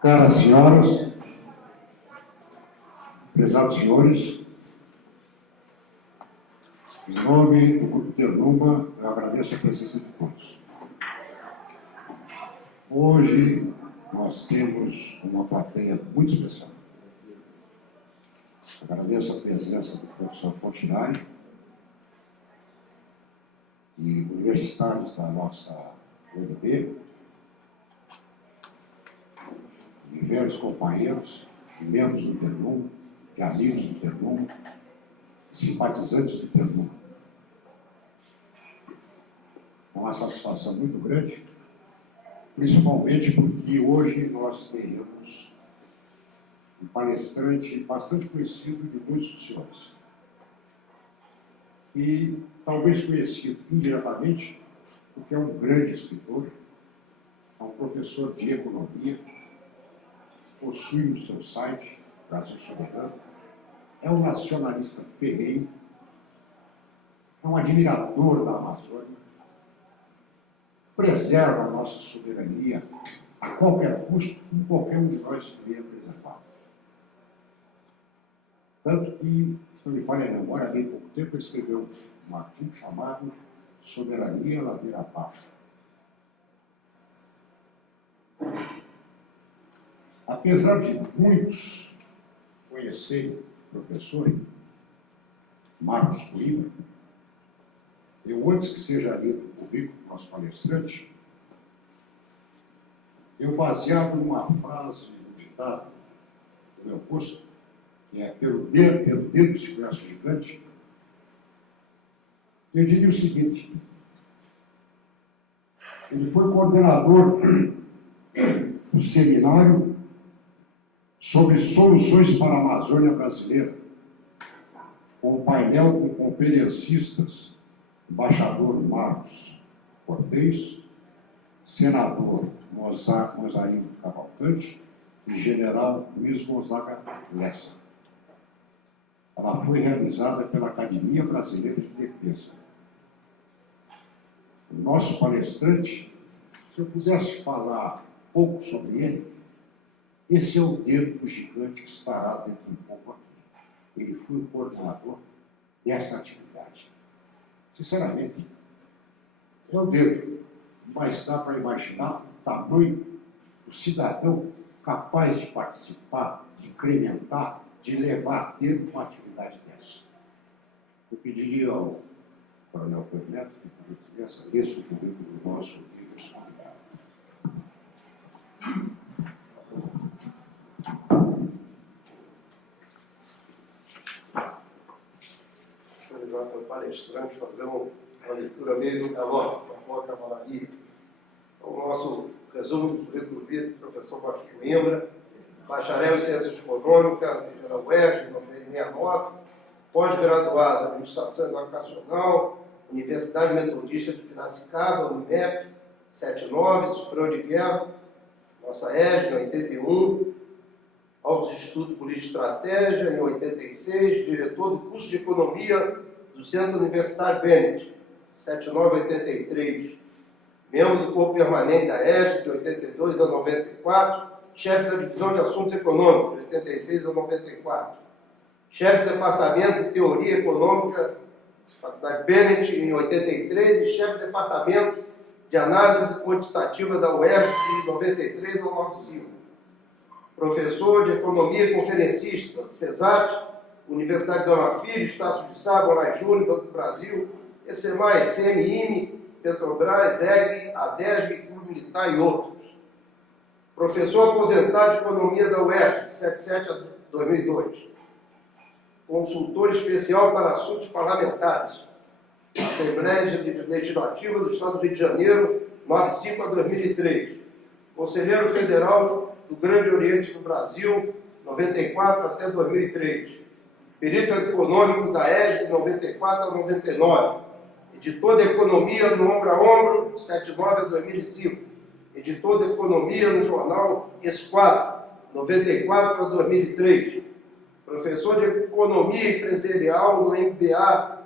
Caras senhoras, prezados senhores, em nome do Grupo Ternuma, eu agradeço a presença de todos. Hoje nós temos uma plateia muito especial. Agradeço a presença do professor Fontinari e universitários da nossa UNB, de velhos companheiros, de membros do Ternuma, de amigos do Ternuma, simpatizantes do Ternuma. É uma satisfação muito grande, principalmente porque hoje nós teremos um palestrante bastante conhecido de muitos dos senhores. E talvez conhecido indiretamente, porque é um grande escritor, é um professor de economia, possui no seu site, Brasil Soberano, é um nacionalista ferrenho, é um admirador da Amazônia, preserva a nossa soberania a qualquer custo, como qualquer um de nós queria preservar. Tanto que, se não me falha a memória, há bem pouco tempo, ele escreveu um artigo chamado Soberania Ladeira Abaixo. Apesar de muitos conhecerem o professor Marcos Coimbra, eu, antes que seja lido o currículo do nosso palestrante, eu, baseado numa frase do ditado do meu curso, que é pelo dedo se conhece o gigante, eu diria o seguinte: ele foi coordenador do seminário sobre soluções para a Amazônia brasileira, com o painel com conferencistas, embaixador Marcos Cortez, senador Mozaíno Cavalcante e general Luiz Gonzaga Lessa. Ela foi realizada pela Academia Brasileira de Defesa. O nosso palestrante, se eu pudesse falar um pouco sobre ele, esse é o dedo do gigante que estará dentro de um pouco aqui. Ele foi o coordenador dessa atividade. Sinceramente, é o dedo, mas dá para imaginar o tamanho do cidadão capaz de participar, de incrementar, de levar a termo uma atividade dessa. Eu pediria ao coronel Corneto que tivesse esse o currículo do nosso líder convidado. Para o palestrante fazer uma leitura meio do galope, com a boa cavalaria. Então, o nosso resumo do currículo vitae do professor Marcos Coimbra, bacharel em Ciências Econômicas, na UERJ, em 1969, pós-graduado em Administração Educacional, Universidade Metodista de Piracicaba, UNEP, 79, Superior de Guerra, nossa ERJ, em 81, Altos Estudos Política e Estratégia, em 86, diretor do curso de Economia do Centro Universitário Bennett, 79 a 83, membro do corpo permanente da ERJ, de 82 a 94, chefe da Divisão de Assuntos Econômicos, de 86 a 94, chefe do Departamento de Teoria Econômica da Bennett, em 83, e chefe do Departamento de Análise Quantitativa da UERJ, de 93 a 95. Professor de Economia e conferencista, CESAT, Universidade de Gama Filho, Estácio de Sá, Moraes Júnior, Banco do Brasil, ECMA, ECM, Petrobras, EG, ADESB, Clube Militar e outros. Professor aposentado de Economia da UERJ, de 77 a 2002. Consultor especial para assuntos parlamentares, Assembleia Legislativa do Estado do Rio de Janeiro, 95 a 2003. Conselheiro Federal do Grande Oriente do Brasil, 94 até 2003. Perito econômico da ERJ, de 94 a 99. Editor de Economia no Ombro a Ombro, 79 a 2005. Editor de Economia no jornal Esquadro, 94 a 2003. Professor de Economia Empresarial no MBA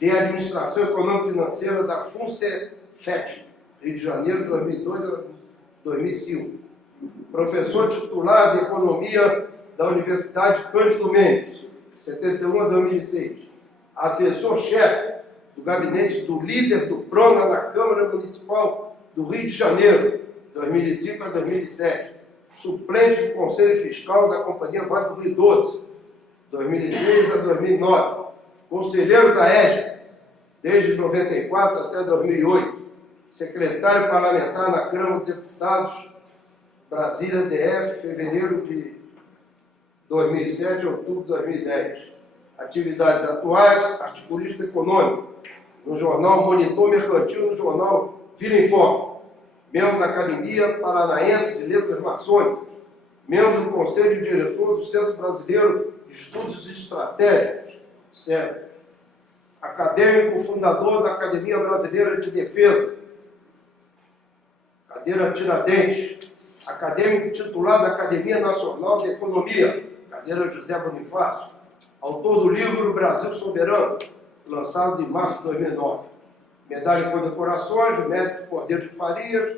de Administração Econômica e Financeira da FUNCEFET, Rio de Janeiro, 2002 a 2005. Professor titular de Economia da Universidade Cândido Mendes, de 71 a 2006. Assessor-chefe do gabinete do líder do PRONA na Câmara Municipal do Rio de Janeiro, 2005 a 2007. Suplente do Conselho Fiscal da Companhia Vale do Rio Doce, 2006 a 2009. Conselheiro da ESG, desde 94 até 2008. Secretário parlamentar na Câmara dos Deputados, Brasília DF, fevereiro de 2007 a outubro de 2010. Atividades atuais, articulista econômico, no jornal Monitor Mercantil, no jornal Vira em Foco. Membro da Academia Paranaense de Letras Maçônicas. Membro do Conselho Diretor do Centro Brasileiro de Estudos Estratégicos. Certo. Acadêmico, fundador da Academia Brasileira de Defesa. Cadeira Tiradentes. Acadêmico titular da Academia Nacional de Economia, cadeira José Bonifácio, autor do livro Brasil Soberano, lançado em março de 2009. Medalha e condecorações, Mérito Cordeiro de Farias,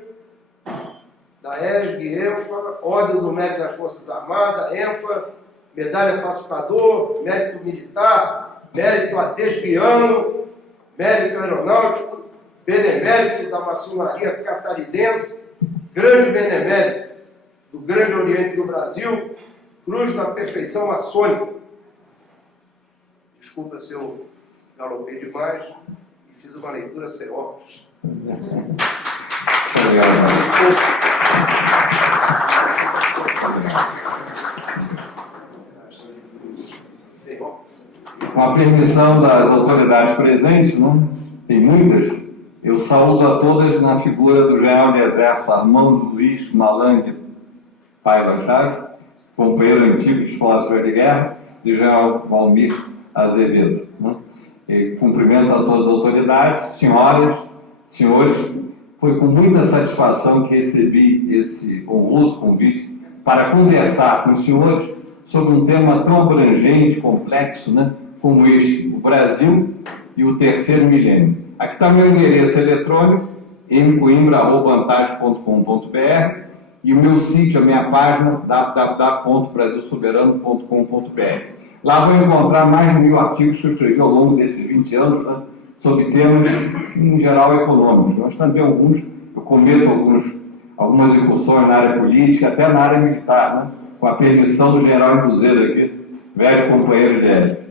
da ESG, ENFA, Ordem do Mérito das Forças Armadas, ENFA, Medalha Pacificador, Mérito Militar, Mérito Atesguiano, Mérito Aeronáutico, Benemérito da Maçonaria Catarinense, Grande Benemérito do Grande Oriente do Brasil, Cruz da Perfeição Maçônica. Desculpa se eu galopei demais e fiz uma leitura sem óculos. Com a permissão das autoridades presentes, não? Tem muitas. Eu saúdo a todas na figura do general de exército Armando Luiz Malang Paiva Chaves, companheiro antigo de Escola Superior de Guerra, de general Valmir Azevedo. E cumprimento a todas as autoridades, senhoras, senhores. Foi com muita satisfação que recebi esse honroso convite para conversar com os senhores sobre um tema tão abrangente, complexo, né, como este, o Brasil e o terceiro milênio. Aqui está meu endereço eletrônico, mcoimbra@antares.com.br, e o meu sítio, a minha página, www.brasilsoberano.com.br. Lá vou encontrar mais de 1000 artigos que eu escrevi ao longo desses 20 anos, né, sobre temas, em geral, econômicos. Mas também alguns, eu cometo algumas incursões na área política, até na área militar, né, com a permissão do general Cruzeiro aqui, velho companheiro de época.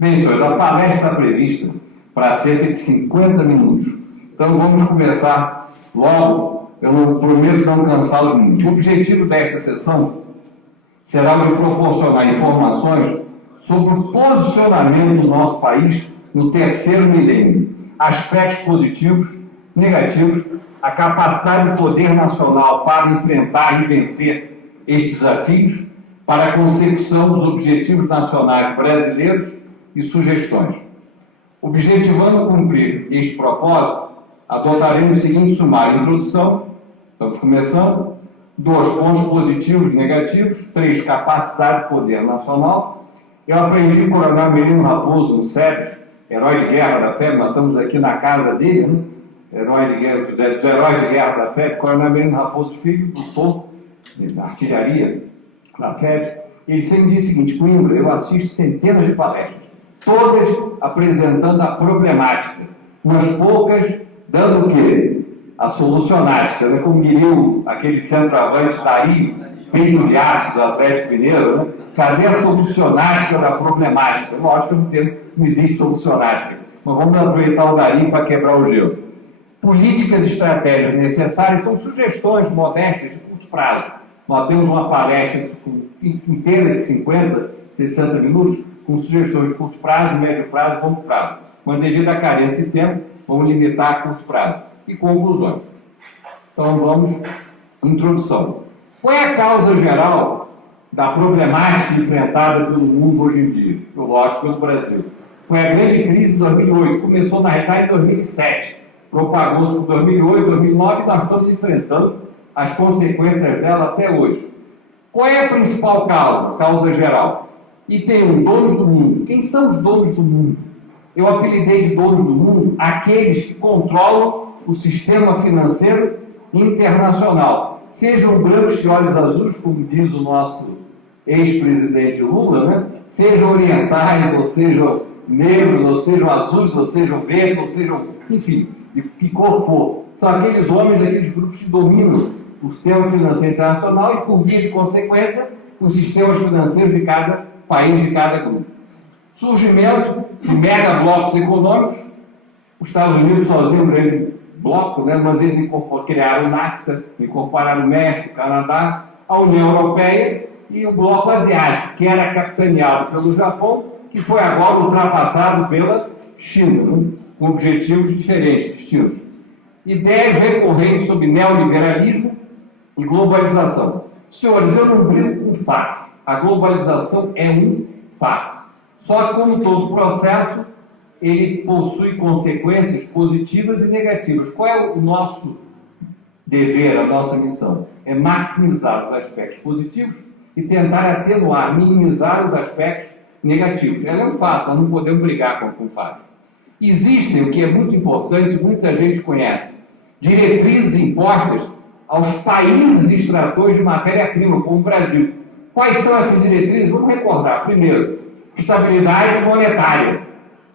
Bem, senhores, a palestra está prevista para cerca de 50 minutos. Então vamos começar logo. Eu não prometo não cansá-los muito. O objetivo desta sessão será o de proporcionar informações sobre o posicionamento do nosso país no terceiro milênio, aspectos positivos, negativos, a capacidade do poder nacional para enfrentar e vencer estes desafios, para a consecução dos objetivos nacionais brasileiros e sugestões. Objetivando cumprir este propósito, adotaremos o seguinte sumário: introdução, estamos começando, 2 pontos positivos e negativos, 3 capacidade de poder nacional. Eu aprendi com o coronel Merino Raposo, no SEB, herói de guerra da FEB, nós estamos aqui na casa dele, né? Herói de guerra, dos heróis de guerra da FEB, coronel Merino Raposo Filho, doutor da artilharia da FEB. Ele sempre disse o seguinte: Coimbra, eu assisto centenas de palestras, todas apresentando a problemática, umas poucas dando o quê? A solucionática, né? Como diria aquele centroavante daí, peito de aço do Atlético Mineiro, né? Cadê a solucionática da problemática? Lógico que não existe solucionática, mas vamos aproveitar o Dari para quebrar o gelo. Políticas e estratégias necessárias são sugestões modestas de curto prazo. Nós temos uma palestra inteira de 50, 60 minutos, com sugestões de curto prazo, médio prazo e longo prazo. Mas devido à carência de tempo, vamos limitar a curto prazo. E conclusões. Então vamos, introdução. Qual é a causa geral da problemática enfrentada pelo mundo hoje em dia? Lógico, pelo Brasil. Foi a grande crise de 2008, começou na realidade em 2007, propagou-se por 2008, 2009 e nós estamos enfrentando as consequências dela até hoje. Qual é a principal causa geral? E tem um donos do mundo. Quem são os donos do mundo? Eu apelidei de donos do mundo aqueles que controlam o sistema financeiro internacional sejam brancos de olhos azuis, como diz o nosso ex-presidente Lula, né? Sejam orientais, ou sejam negros, ou sejam azuis, ou sejam verdes, ou sejam, enfim, de que cor for. São aqueles homens daqueles grupos que dominam o sistema financeiro internacional e, por via de consequência, os sistemas financeiros de cada país, de cada grupo. Surgimento de mega blocos econômicos, os Estados Unidos sozinhos, um grande bloco, né? Mas eles criaram o NAFTA, incorporaram o México, o Canadá, a União Europeia e o bloco asiático, que era capitaneado pelo Japão, que foi agora ultrapassado pela China, né? Com objetivos diferentes, distintos. Ideias recorrentes sobre neoliberalismo e globalização. Senhores, eu não brinco com fatos. A globalização é um fato. Só que, como todo processo, ele possui consequências positivas e negativas. Qual é o nosso dever, a nossa missão? É maximizar os aspectos positivos e tentar atenuar, minimizar os aspectos negativos. Ela é um fato, nós não podemos brigar com fatos. Existem, o que é muito importante, muita gente conhece, diretrizes impostas aos países extratores de matéria-prima, como o Brasil. Quais são essas diretrizes? Vamos recordar. Primeiro, estabilidade monetária.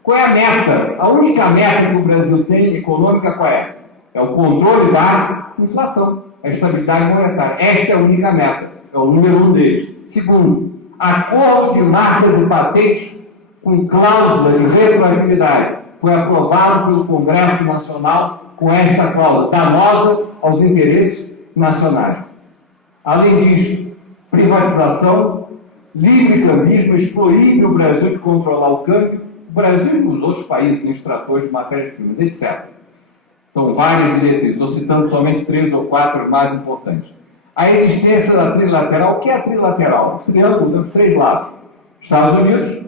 Qual é a meta? A única meta que o Brasil tem, econômica, qual é? É o controle da inflação, a estabilidade monetária. Esta é a única meta, é o número 1 deles. Segundo, acordo de marcas e patentes com cláusula de retroatividade. Foi aprovado pelo Congresso Nacional com esta cláusula, danosa aos interesses nacionais. Além disso, privatização, livre cambismo, excluir o Brasil de controlar o câmbio, o Brasil e os outros países extratores de matérias-primas, etc. São várias diretrizes, estou citando somente 3 ou 4 as mais importantes. A existência da trilateral, o que é a trilateral? O triângulo dos 3 lados. Estados Unidos,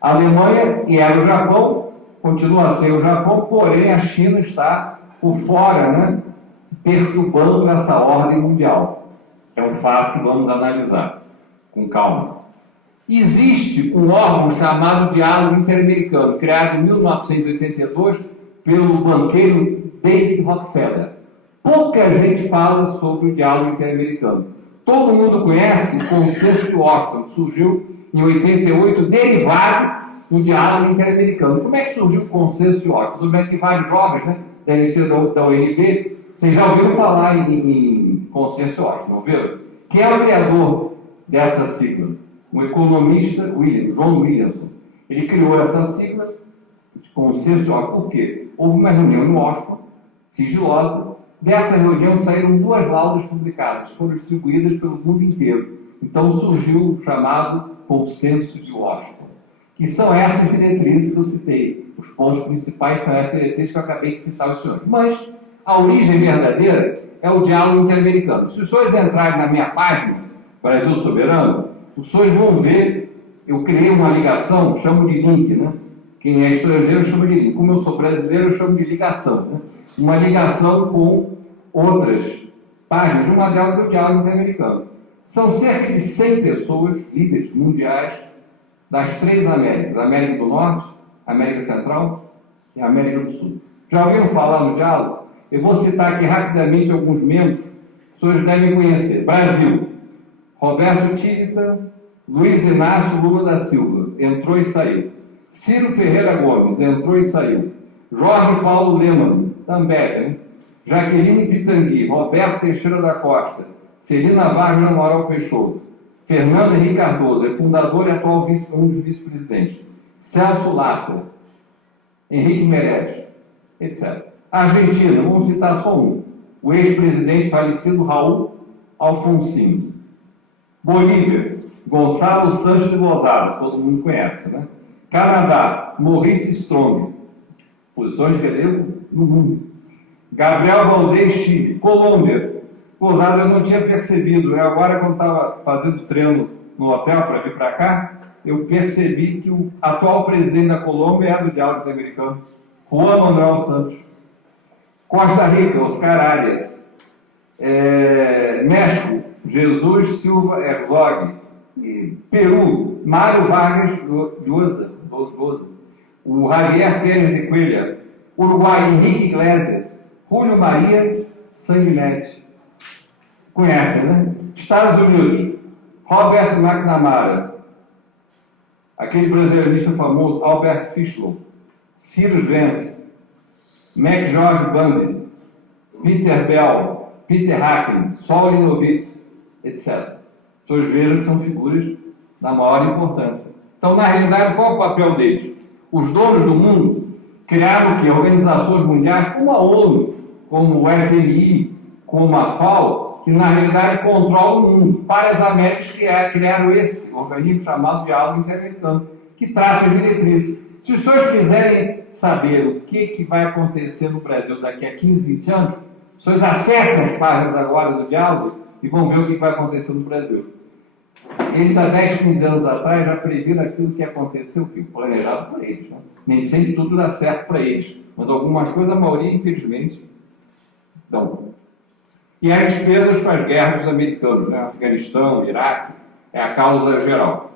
Alemanha e era o Japão, continua a ser o Japão, porém a China está por fora, né, perturbando essa ordem mundial. É um fato que vamos analisar com calma. Existe um órgão chamado Diálogo Interamericano, criado em 1982 pelo banqueiro David Rockefeller. Pouca gente fala sobre o Diálogo Interamericano. Todo mundo conhece o Consenso de Washington, que surgiu em 88, derivado do Diálogo Interamericano. Como é que surgiu o Consenso de Washington? Tudo bem que vários jovens, né, devem ser da UNB, vocês já ouviram falar em Consenso de Washington, ouviram? Quem é o criador dessa sigla? Um economista, John Williamson. Ele criou essa sigla de Consenso de Washington. Por quê? Houve uma reunião em Washington, sigilosa. Dessa reunião saíram 2 laudas publicadas, foram distribuídas pelo mundo inteiro. Então surgiu o chamado Consenso de Washington, que são essas diretrizes que eu citei. Os pontos principais são essas diretrizes que eu acabei de citar os senhores. Mas a origem verdadeira é o diálogo interamericano. Se os senhores entrarem na minha página, Brasil Soberano, os senhores vão ver, eu criei uma ligação, chamo de link, né? Quem é estrangeiro chama de link. Como eu sou brasileiro, eu chamo de ligação, né? Uma ligação com outras páginas, uma delas é o diálogo interamericano. São cerca de 100 pessoas, líderes mundiais, das 3 Américas, América do Norte, América Central e América do Sul. Já ouviram falar no diálogo? Eu vou citar aqui rapidamente alguns membros, os senhores devem conhecer. Brasil, Roberto Tirita, Luiz Inácio Lula da Silva, entrou e saiu. Ciro Ferreira Gomes, entrou e saiu. Jorge Paulo Lemann, também, né? Jaqueline Pitangui, Roberto Teixeira da Costa, Celina Vargas Amaral Peixoto, Fernando Henrique Cardoso, é fundador e atual um dos vice-presidentes, Celso Laffer, Henrique Meirelles, etc. Argentina, vamos citar só um, o ex-presidente falecido Raul Alfonsín. Bolívia, Gonçalo Santos de Lozada, todo mundo conhece, né? Canadá, Maurice Strong, posições de relevo no mundo. Gabriel Valdez, Chile. Colômbia, Lozada eu não tinha percebido, agora quando estava fazendo treino no hotel para vir para cá, eu percebi que o atual presidente da Colômbia é do diálogo interamericano, Juan Manuel Santos. Costa Rica, Oscar Arias. México, Jesus Silva Herzog. E Peru, Mário Vargas Llosa. O Javier Pérez de Coelha. Uruguai, Henrique Iglesias. Julio Maria Sanguinetti. Conhecem, né? Estados Unidos, Robert McNamara, aquele brasileirista famoso, Albert Fischler, Cyrus Vance, George Bundy, Peter Bell, Peter Hacken, Saul Linovitz, etc. Vocês vejam que são figuras da maior importância. Então, na realidade, qual é o papel deles? Os donos do mundo criaram o quê? Organizações mundiais como a ONU, como o FMI, como a FAO, que na realidade controlam o mundo. Para as Américas criaram esse organismo chamado Diálogo Interamericano, que traça as diretrizes. Se os senhores quiserem saber o que vai acontecer no Brasil daqui a 15, 20 anos, os senhores acessem as páginas agora do Diálogo e vão ver o que vai acontecer no Brasil. Eles, há 10, 15 anos atrás, já previram aquilo que aconteceu, que planejado por eles. Né? Nem sempre tudo dá certo para eles, mas algumas coisas, a maioria, infelizmente, dão. E as despesas com as guerras dos americanos, né? Afeganistão, Iraque, é a causa geral.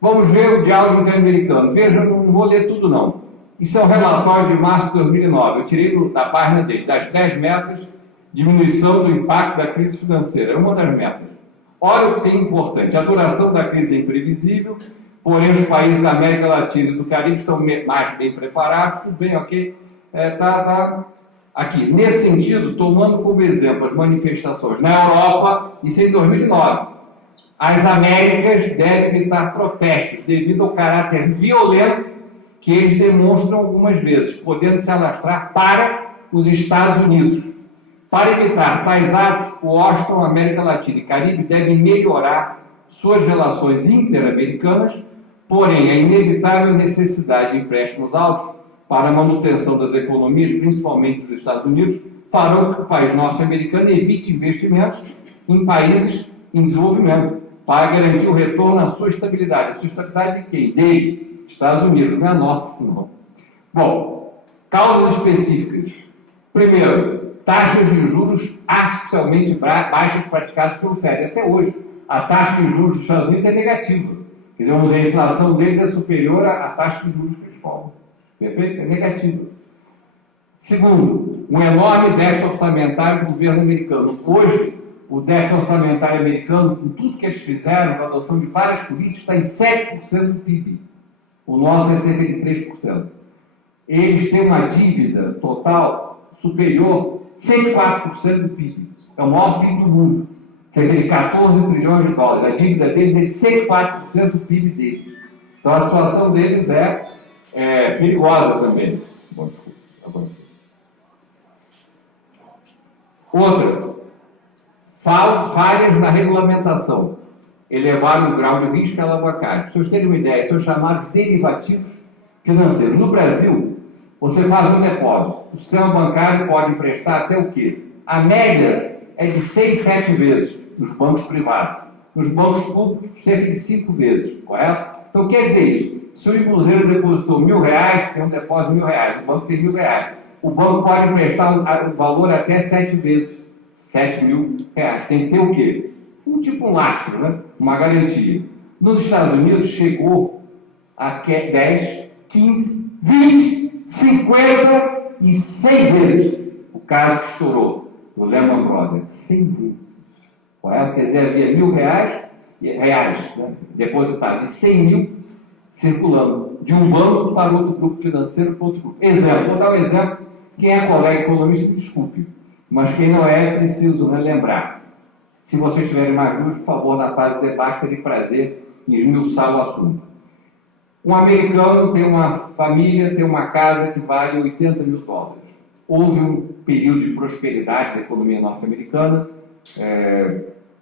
Vamos ver o Diálogo Interamericano. Veja, não vou ler tudo, não. Isso é um relatório de março de 2009. Eu tirei da página deles, das 10 metas, diminuição do impacto da crise financeira. É uma das metas. Olha o que tem importante. A duração da crise é imprevisível, porém os países da América Latina e do Caribe estão mais bem preparados. Tudo bem, ok? Aqui, nesse sentido, tomando como exemplo as manifestações na Europa, isso em 2009, as Américas devem evitar protestos devido ao caráter violento que eles demonstram algumas vezes, podendo se alastrar para os Estados Unidos. Para evitar tais atos, Washington, América Latina e Caribe devem melhorar suas relações interamericanas, porém a inevitável necessidade de empréstimos altos para a manutenção das economias, principalmente dos Estados Unidos, farão com que o país norte-americano evite investimentos em países em desenvolvimento, para garantir o retorno à sua estabilidade. A sua estabilidade de quem? Dele, Estados Unidos, não é nossa, não. Bom, causas específicas. Primeiro, taxas de juros artificialmente baixas praticadas pelo FED. Até hoje, a taxa de juros dos Estados Unidos é negativa. Quer dizer, a inflação deles é superior à taxa de juros que eles cobram. Perfeito? É negativa. Segundo, um enorme déficit orçamentário do governo americano. Hoje, o déficit orçamentário americano, com tudo que eles fizeram, com a adoção de várias políticas, está em 7% do PIB. O nosso é cerca de 3%. Eles têm uma dívida total superior a 104% do PIB. É o maior PIB do mundo. Cerca de 14 trilhões de dólares. A dívida deles é 104% do PIB deles. Então a situação deles é perigosa também. Bom, desculpa. Avancei. Outra. Falhas na regulamentação elevaram o grau de risco e alavancagem. Para vocês terem uma ideia, são chamados derivativos financeiros. No Brasil, você faz um depósito. O sistema bancário pode emprestar até o quê? A média é de 6, 7 vezes nos bancos privados. Nos bancos públicos, cerca de 5 vezes, correto? Então, quer dizer isso. Se o empresário depositou R$1.000, tem um depósito de R$1.000, o banco tem R$1.000. O banco pode emprestar um valor até 7 vezes. R$7.000. Tem que ter o quê? Um lastro, né? Uma garantia. Nos Estados Unidos chegou a 10, 15, 20, 50 e 100 vezes o caso que estourou, o Lehman Brothers. 100 vezes. Quer dizer, havia R$1.000 né? Depositados e 100 mil circulando de um banco para outro grupo financeiro para outro grupo. Exemplo, vou dar um exemplo. Quem é colega economista, me desculpe. Mas quem não é, preciso lembrar. Se vocês tiverem mais dúvidas, por favor, na fase de debate, terei prazer em esmiuçar o assunto. Um americano tem uma família, tem uma casa que vale $80 mil. Houve um período de prosperidade da economia norte-americana,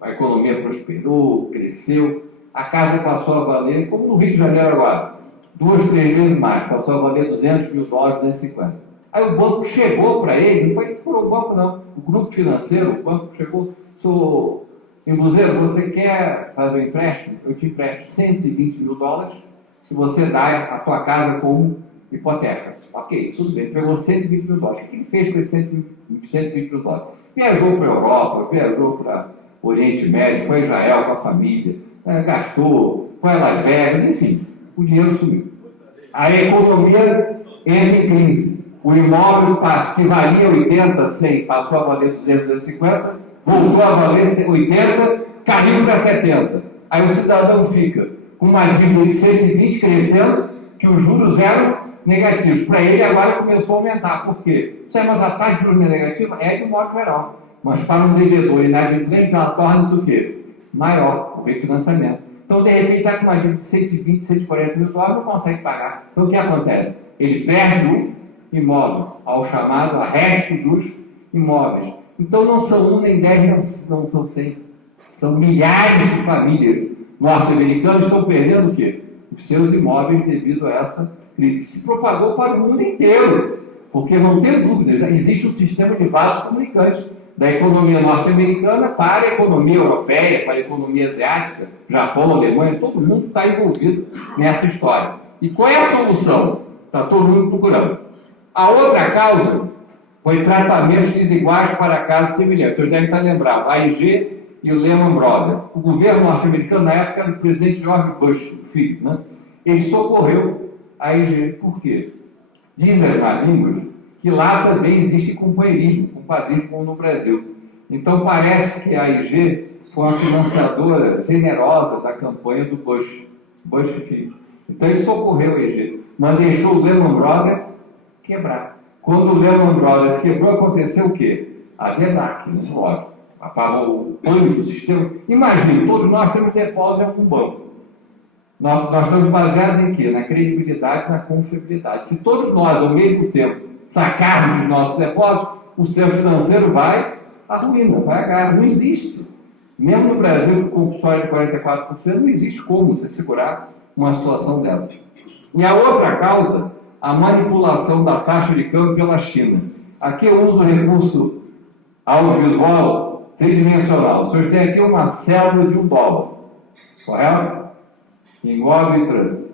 a economia prosperou, cresceu, a casa passou a valer, como no Rio de Janeiro agora, 2, 3 vezes mais, passou a valer $200 mil, 250. Aí o banco chegou para ele, não foi por o banco não, o grupo financeiro, o banco chegou, Embuzeiro, você quer fazer um empréstimo? Eu te empresto $120 mil se você dá a tua casa como hipoteca. Ok, tudo bem, pegou $120 mil. O que ele fez com esses $120 mil? Viajou para a Europa, viajou para o Oriente Médio, foi a Israel com a família, gastou, foi a Las Vegas, enfim, o dinheiro sumiu. A economia entra em crise. O imóvel que valia 80, 100, passou a valer 200, 250, voltou a valer 80, caiu para 70. Aí o cidadão fica com uma dívida de 120 crescendo, que os juros eram negativos. Para ele agora começou a aumentar. Por quê? Mas a taxa de juros negativa é de modo geral. Mas para um devedor inadimplente, ela torna-se o quê? Maior, o refinanciamento. Então, de repente, está com uma dívida de 120, 140 mil dólares, não consegue pagar. Então, o que acontece? Ele perde o imóvel, ao chamado arresto dos imóveis. Então, não são um nem 10, não são 100. São milhares de famílias norte-americanas que estão perdendo o quê? Os seus imóveis devido a essa crise. Se propagou para o mundo inteiro, porque não tem dúvida, existe um sistema de vasos comunicantes da economia norte-americana para a economia europeia, para a economia asiática, Japão, Alemanha, todo mundo está envolvido nessa história. E qual é a solução? Está todo mundo procurando. A outra causa foi tratamentos desiguais para casos semelhantes. Vocês devem estar lembrados, a AIG e o Lehman Brothers. O governo norte-americano, na época, era do presidente George Bush, o filho, né? Ele socorreu a AIG. Por quê? Dizem as más línguas que lá também existe companheirismo, compadrismo como no Brasil. Então parece que a AIG foi uma financiadora generosa da campanha do Bush filho. Então ele socorreu a AIG, mas deixou o Lehman Brothers quebrar. Quando o Lehman Brothers quebrou, aconteceu o quê? A DENAC, lógico, apagou o pânico do sistema. Imagina, todos nós temos depósito em algum banco. Nós estamos baseados em quê? Na credibilidade, na confiabilidade. Se todos nós, ao mesmo tempo, sacarmos os nossos depósitos, o sistema financeiro vai à ruína, vai à garra. Não existe. Mesmo no Brasil, com compulsório de 44%, não existe como você segurar uma situação dessa. E a outra causa, a manipulação da taxa de câmbio pela China. Aqui eu uso o recurso audiovisual tridimensional. Vocês têm aqui uma célula de $1, correto? Em Gobi e Trust.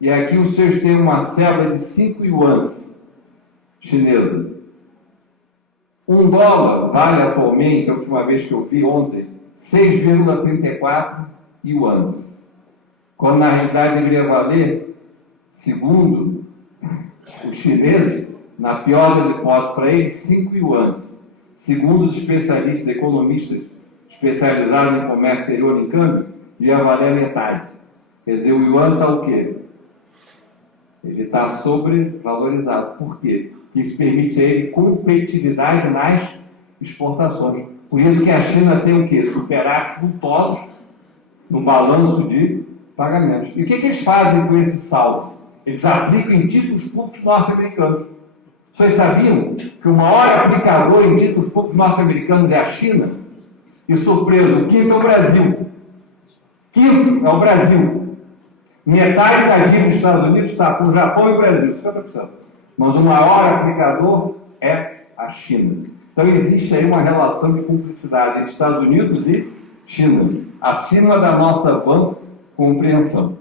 E aqui os seus têm uma célula de 5 yuans chinesa. $1 vale atualmente, a última vez que eu vi ontem, 6,34 yuans. Quando na realidade deveria valer, segundo os chineses, na pior das hipóteses para eles, 5 yuans. Segundo os especialistas, economistas especializados em comércio exterior em câmbio, devia valer a metade. Quer dizer, o yuan está o quê? Ele está sobrevalorizado. Por quê? Isso permite a ele competitividade nas exportações. Por isso que a China tem o quê? Superávites vultosos no balanço de pagamentos. E o que eles fazem com esse saldo? Eles aplicam em títulos públicos norte-americanos. Vocês sabiam que o maior aplicador em títulos públicos norte-americanos é a China? E surpresa, o quinto é o Brasil. Quinto é o Brasil. Metade da dívida dos Estados Unidos está com o Japão e o Brasil, 50%. Mas o maior aplicador é a China. Então existe aí uma relação de cumplicidade entre Estados Unidos e China, acima da nossa vã compreensão.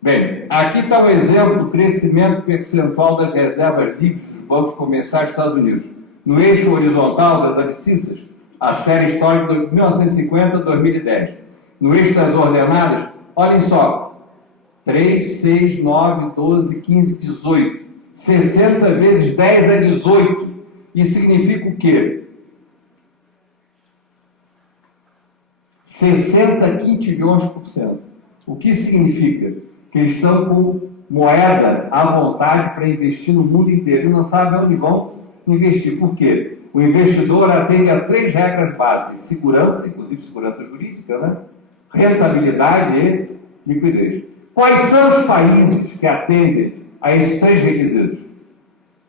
Bem, aqui está um exemplo do crescimento percentual das reservas líquidas dos bancos comerciais dos Estados Unidos. No eixo horizontal das abscissas, a série histórica de 1950 a 2010. No eixo das ordenadas, olhem só, 3, 6, 9, 12, 15, 18. 60 vezes 10 é 18. Isso significa o quê? 60 quintilhões por cento. O que significa? Que eles estão com moeda à vontade para investir no mundo inteiro e não sabem onde vão investir. Por quê? O investidor atende a 3 regras básicas: segurança, inclusive segurança jurídica, né? Rentabilidade e liquidez. Quais são os países que atendem a esses 3 requisitos?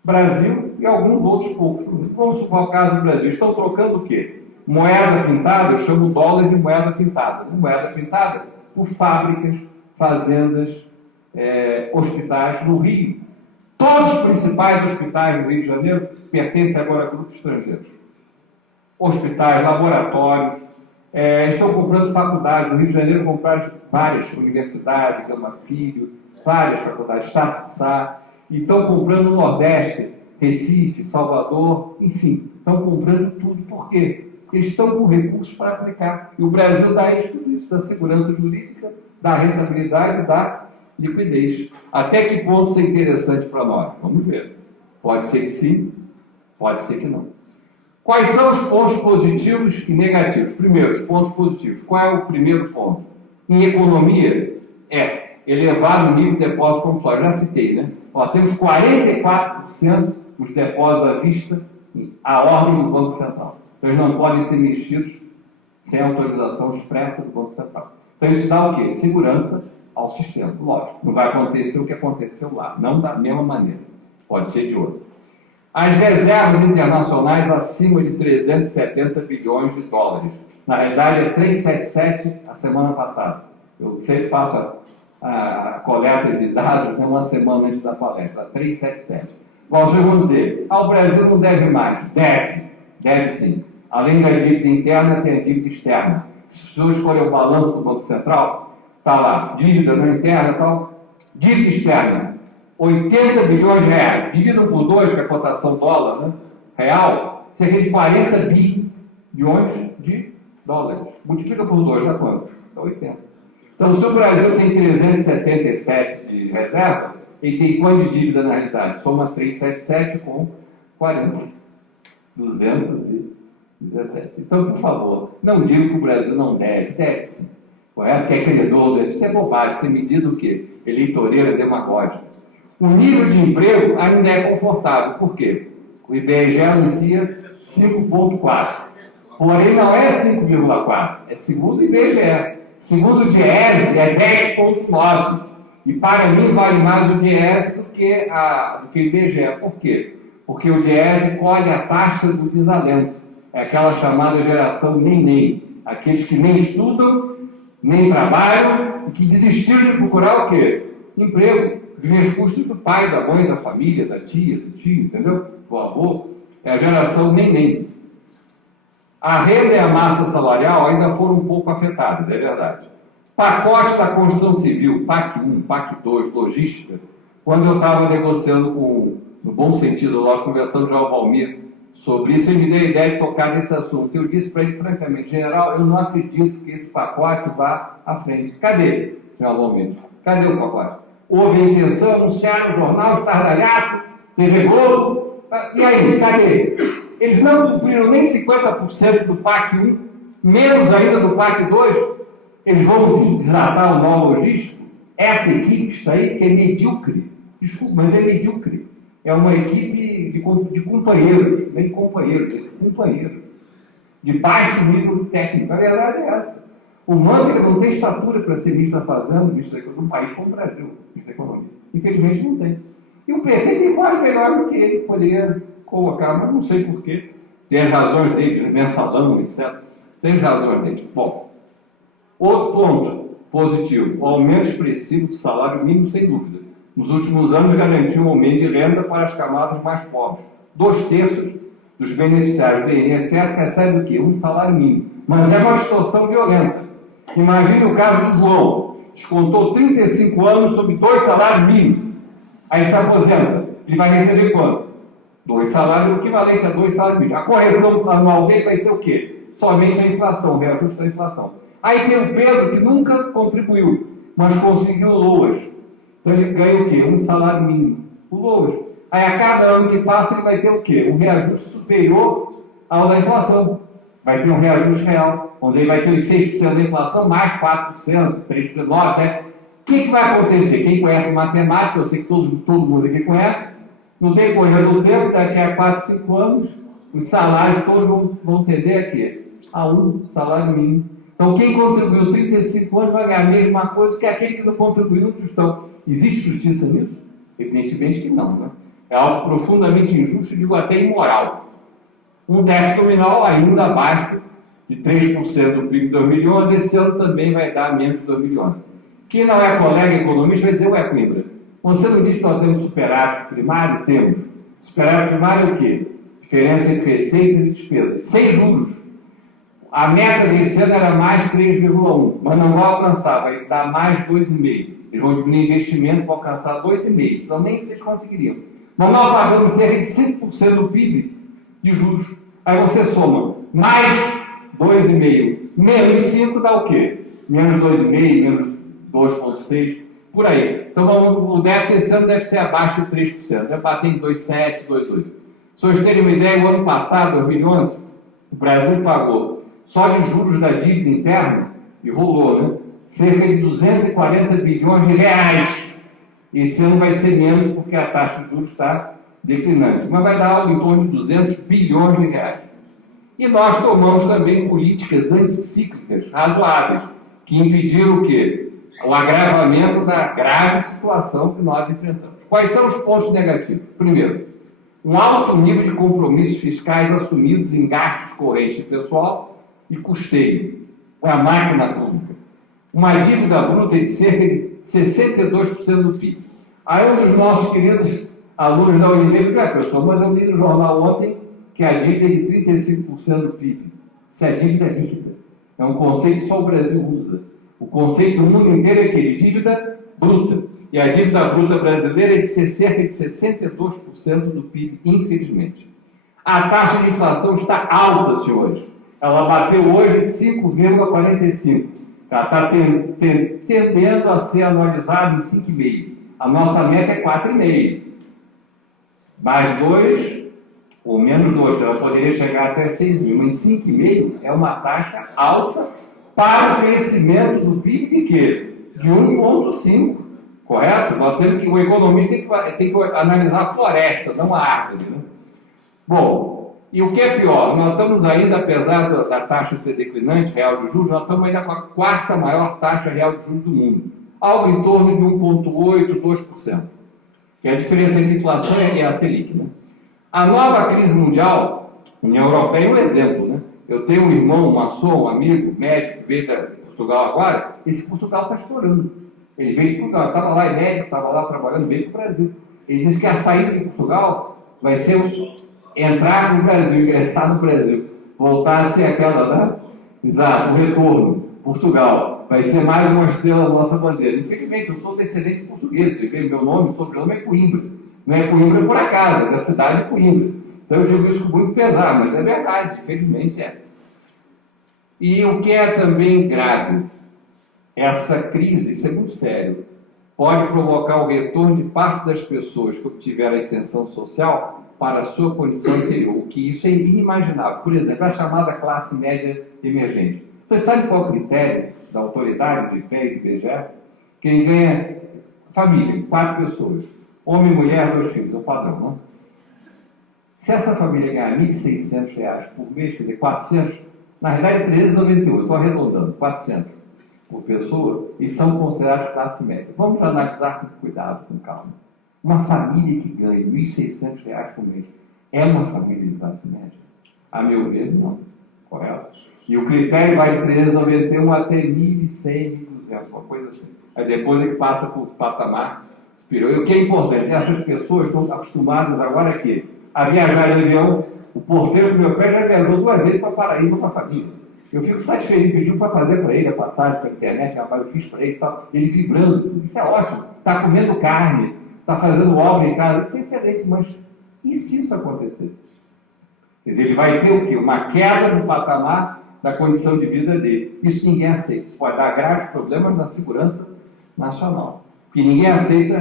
Brasil e alguns outros poucos. Vamos supor o caso do Brasil. Estão trocando o quê? Moeda pintada, eu chamo dólar de moeda pintada. Moeda pintada por fábricas, fazendas, hospitais no Rio. Todos os principais hospitais do Rio de Janeiro pertencem agora a grupos estrangeiros. Hospitais, laboratórios, estão comprando faculdades. No Rio de Janeiro compraram várias universidades, Gama Filho, várias faculdades, Sassá, e estão comprando no Nordeste, Recife, Salvador, enfim, estão comprando tudo. Por quê? Porque eles estão com recursos para aplicar. E o Brasil dá isso, tudo isso, da segurança jurídica, da rentabilidade, da liquidez. Até que ponto isso é interessante para nós? Vamos ver. Pode ser que sim, pode ser que não. Quais são os pontos positivos e negativos? Primeiro, os pontos positivos. Qual é o primeiro ponto? Em economia, é elevar o nível de depósito compulsório. Já citei, né? Ó, temos 44% dos depósitos à vista à ordem do Banco Central. Então, eles não podem ser mexidos sem autorização expressa do Banco Central. Então, isso dá o quê? Segurança ao sistema. Lógico, não vai acontecer o que aconteceu lá. Não da mesma maneira. Pode ser de outra. As reservas internacionais acima de 370 bilhões de dólares. Na realidade, é 377 a semana passada. Eu sempre faço a coleta de dados uma semana antes da palestra, 377. Bom, vocês vão dizer, o Brasil não deve mais. Deve sim. Além da dívida interna, tem a dívida externa. Se o senhor escolher o balanço do Banco Central, está lá, dívida não interna, tal, dívida externa, 80 bilhões de reais. Dividam por 2, que é a cotação dólar, né? Real, cerca de 40 bilhões de dólares. Multiplica por 2, dá quanto? Dá 80. Então, se o Brasil tem 377 de reserva, ele tem quanto de dívida na realidade? Soma 377 com 40. 217. Então, por favor, não diga que o Brasil não deve. Deve sim. Correto? Que é credor, deve ser bobagem. Ser medida o quê? Eleitoreira demagógica. O nível de emprego ainda é confortável. Por quê? O IBGE anuncia 5,4. Porém, não é 5,4. É segundo o IBGE. Segundo o DIEESE, é 10,9. E para mim vale mais o DIEESE do que o IBGE. Por quê? Porque o DIEESE colhe a taxa do desalento. É aquela chamada geração nem. Aqueles que nem estudam, nem trabalham e que desistiram de procurar o quê? Emprego. Vivem os custos do pai, da mãe, da família, da tia, do tio, entendeu? Do avô. É a geração nem. A renda e a massa salarial ainda foram um pouco afetadas, é verdade. Pacote da construção civil, PAC 1, PAC 2, logística. Quando eu estava negociando no bom sentido, nós conversamos com o Valmir sobre isso, ele me deu a ideia de tocar nesse assunto. Eu disse para ele, francamente, general, eu não acredito que esse pacote vá à frente. Cadê, senhor Valmir? Cadê o pacote? Houve a intenção, anunciaram no jornal, estardalhaço, TV Globo. E aí, cadê? Eles não cumpriram nem 50% do PAC 1, menos ainda do PAC 2. Eles vão desatar o nó logístico. Essa equipe está aí, que é medíocre. Desculpa, mas é medíocre. É uma equipe de companheiros, nem companheiros, é companheiros. De baixo nível técnico. A verdade é essa. O Manga não tem estatura para ser ministro da Fazenda, ministro de um país como o Brasil, ministro da Economia. Infelizmente não tem. E o PT tem quase melhor do que ele poderia colocar, mas não sei porquê. Tem as razões dele, mensalão, etc. Tem as razões dele. Bom, outro ponto positivo, o aumento expressivo do salário mínimo, sem dúvida. Nos últimos anos garantiu um aumento de renda para as camadas mais pobres. 2/3 dos beneficiários do INSS recebem o quê? Um salário mínimo. Mas é uma distorção violenta. Imagine o caso do João. Descontou 35 anos sob 2 salários mínimos. Aí se aposenta. Ele vai receber quanto? 2 salários, equivalente a 2 salários mínimos. A correção anual dele vai ser o quê? Somente a inflação, o reajuste da inflação. Aí tem o Pedro, que nunca contribuiu, mas conseguiu LOAS. Então ele ganha o quê? Um salário mínimo. O LOAS. Aí a cada ano que passa ele vai ter o quê? Um reajuste superior ao da inflação. Vai ter um reajuste real, onde ele vai ter os 6% da inflação, mais 4%, 3%, 9%, né? O que vai acontecer? Quem conhece matemática, eu sei que todo mundo aqui conhece, no decorrer do tempo, daqui a 4, 5 anos, os salários todos vão tender a quê? A um salário mínimo. Então, quem contribuiu 35 anos vai ganhar a mesma coisa que aquele que não contribuiu no tostão. Existe justiça nisso? Evidentemente que não, né? É algo profundamente injusto e digo até imoral. Um déficit nominal ainda abaixo de 3% do PIB de 2011, esse ano também vai dar menos de 2011. Quem não é colega economista vai dizer, ué, Coimbra, você não disse que nós temos superávit primário? Temos. Superávit primário é o quê? Diferença entre receitas e despesas. Sem juros. A meta desse ano era mais 3,1, mas não vai alcançar, vai dar mais 2,5. Eles vão diminuir investimento para alcançar 2,5, senão nem vocês conseguiriam. Mas nós pagamos cerca de 5% do PIB de juros. Aí você soma mais 2,5, menos 5 dá o quê? Menos 2,5, menos 2,6, por aí. Então o déficit esse ano deve ser abaixo de 3%, deve bater em 2,7, 2,8. vocês terem uma ideia, o ano passado, 2011, o Brasil pagou só de juros da dívida interna, e rolou, né? Cerca de 240 bilhões de reais. Esse ano vai ser menos porque a taxa de juros está declinante, mas vai dar algo em torno de 200 bilhões de reais. E nós tomamos também políticas anticíclicas razoáveis, que impediram o quê? O agravamento da grave situação que nós enfrentamos. Quais são os pontos negativos? Primeiro, um alto nível de compromissos fiscais assumidos em gastos correntes de pessoal e custeio. É a máquina pública. Uma dívida bruta de cerca de 62% do PIB. Aí um dos nossos queridos alunos da UNB disse, professor, mas eu li no jornal ontem que a dívida é de 35% do PIB. Isso é dívida líquida. É um conceito que só o Brasil usa. O conceito no mundo inteiro é que de dívida bruta. E a dívida bruta brasileira é de cerca de 62% do PIB, infelizmente. A taxa de inflação está alta, senhores. Ela bateu hoje 5,45%. Ela está tendendo a ser anualizada em 5,5%. A nossa meta é 4,5%. Mais 2, ou menos 2, ela poderia chegar até 6,5%. Mas 5,5% é uma taxa alta para o crescimento do PIB de quê? De 1,5%. Correto? Nós temos que, o economista tem que analisar a floresta, não a árvore. Né? Bom, e o que é pior? Nós estamos ainda, apesar da taxa ser declinante, real de juros, nós estamos ainda com a quarta maior taxa real de juros do mundo. Algo em torno de 1,8%, 2%. Que a diferença entre inflação e a Selic. Né? A nova crise mundial, União Europeia é um exemplo. Né? Eu tenho um irmão, um amigo, médico, que veio de Portugal agora, esse Portugal está estourando. Ele veio de Portugal, estava lá, médico, estava lá trabalhando, veio para o Brasil. Ele disse que a saída de Portugal vai ser entrar no Brasil, ingressar no Brasil, voltar a ser aquela, né? Exato, o retorno, Portugal. Vai ser mais uma estrela da nossa bandeira. Infelizmente, eu sou descendente de português, meu nome, sobrenome é Coimbra. Não é Coimbra por acaso, é da cidade de Coimbra. Então eu digo isso com muito pesar, mas é verdade, infelizmente é. E o que é também grave, essa crise, isso é muito sério, pode provocar o retorno de parte das pessoas que obtiveram a ascensão social para a sua condição anterior, o que isso é inimaginável. Por exemplo, a chamada classe média emergente. Você sabe qual é o critério da autoridade do IPE e do IBGE? Quem ganha família, 4 pessoas, homem, mulher, 2 filhos, é o padrão, não? Se essa família ganhar R$ 1.600 por mês, quer dizer, 400, na verdade é 398, estou arredondando, 400 por pessoa, e são considerados classe média. Vamos analisar com cuidado, com calma. Uma família que ganha R$ 1.600 por mês é uma família de classe média? A meu ver, não. Correto? E o critério vai de 391 até 1.100, 1.200, uma coisa assim. Aí depois é que passa por patamar superior. E o que é importante, essas pessoas estão acostumadas agora aqui a viajar de avião. O porteiro do meu pé já viajou 2 vezes para Paraíba com a família. Eu fico satisfeito, ele pediu para fazer para ele a passagem para a internet, rapaz, eu fiz para ele e tal. Ele vibrando, isso é ótimo. Está comendo carne, está fazendo obra em casa, isso é excelente, mas e se isso acontecer? Quer dizer, ele vai ter o quê? Uma queda no patamar da condição de vida dele. Isso ninguém aceita. Isso pode dar graves problemas na segurança nacional. Porque ninguém aceita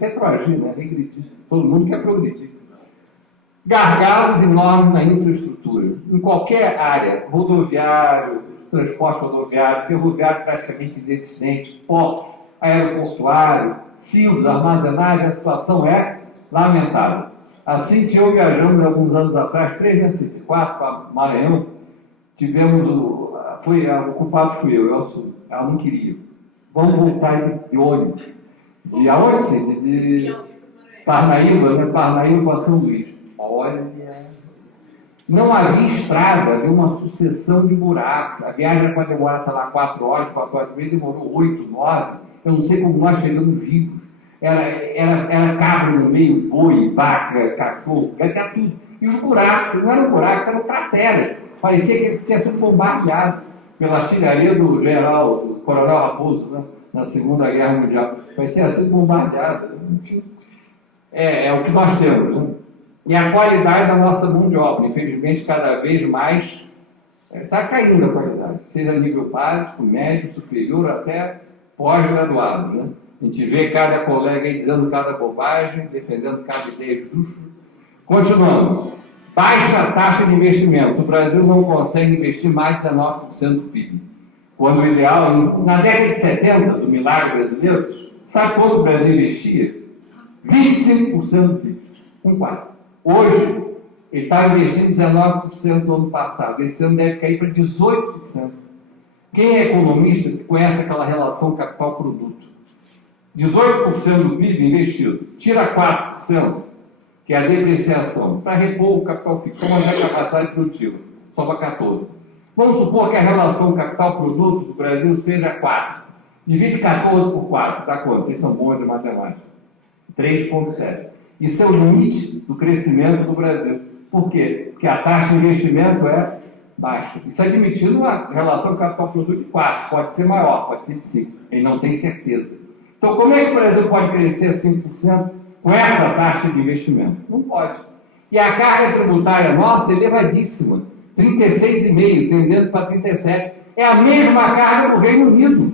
retroagir, né? Regredir. Todo mundo quer progredir. Gargalos enormes na infraestrutura. Em qualquer área, rodoviário, transporte rodoviário, ferroviário praticamente inexistente, portos, aeroportuário, silos, armazenagem, a situação é lamentável. Assim que eu viajamos alguns anos atrás, 304 para Maranhão, tivemos o culpado fui eu assumo, ela não queria. Vamos voltar de ônibus. De aonde, sim? De Parnaíba, né? Parnaíba para São Luís. Olha, não havia estrada, havia uma sucessão de buracos. A viagem pode demorar, sei lá, 4 horas, 4 horas e meia, demorou 8, 9. Eu não sei como nós chegamos vivos. Era cabra no meio, boi, vaca, cachorro, tinha tudo. E os buracos, não eram buracos, eram crateras. Parecia que tinha sido bombardeado pela artilharia do general, do coronel Raposo, né, na Segunda Guerra Mundial. Parecia sido bombardeado. Enfim, é o que nós temos. Né? E a qualidade da nossa mão de obra, infelizmente, cada vez mais está caindo a qualidade, seja a nível básico, médio, superior, até pós-graduado. Né? A gente vê cada colega aí dizendo cada bobagem, defendendo cada ideia esdrúxula, Continuando. Baixa taxa de investimento. O Brasil não consegue investir mais de 19% do PIB. Quando o ideal, na década de 70, do milagre brasileiro, sabe quanto o Brasil investia? 25% do PIB. Um quarto. Hoje, ele está investindo 19% no ano passado. Esse ano deve cair para 18%. Quem é economista que conhece aquela relação capital-produto? 18% do PIB investido. Tira 4%, que é a depreciação, para repor o capital fixo, mas a capacidade produtiva. Sobra 14%. Vamos supor que a relação capital-produto do Brasil seja 4. Divide 14 por 4, dá quanto? Vocês são bons em matemática. 3,7. Isso é o limite do crescimento do Brasil. Por quê? Porque a taxa de investimento é baixa. Isso é admitindo uma relação capital-produto de 4. Pode ser maior, pode ser de 5. Ele não tem certeza. Então, como é que o Brasil pode crescer a 5% com essa taxa de investimento? Não pode. E a carga tributária nossa é elevadíssima. 36,5%, tendendo para 37%. É a mesma carga do Reino Unido.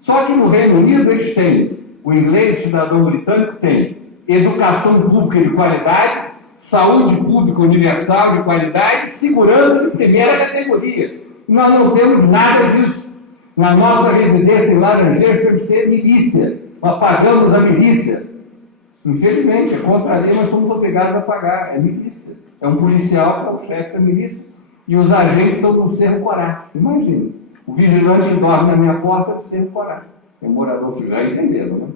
Só que no Reino Unido eles têm, o inglês, o cidadão britânico tem educação pública de qualidade, saúde pública universal de qualidade, segurança de primeira categoria. Nós não temos nada disso. Na nossa residência em Laranjeiras temos que ter milícia. Nós pagamos a milícia. Infelizmente, é contra a lei, mas somos obrigados a pagar. É milícia. É um policial que é o chefe da milícia. E os agentes são do Cerro Corá. Imagina. O vigilante dorme na minha porta do Cerro Corá. É morador, vocês já entenderam, né?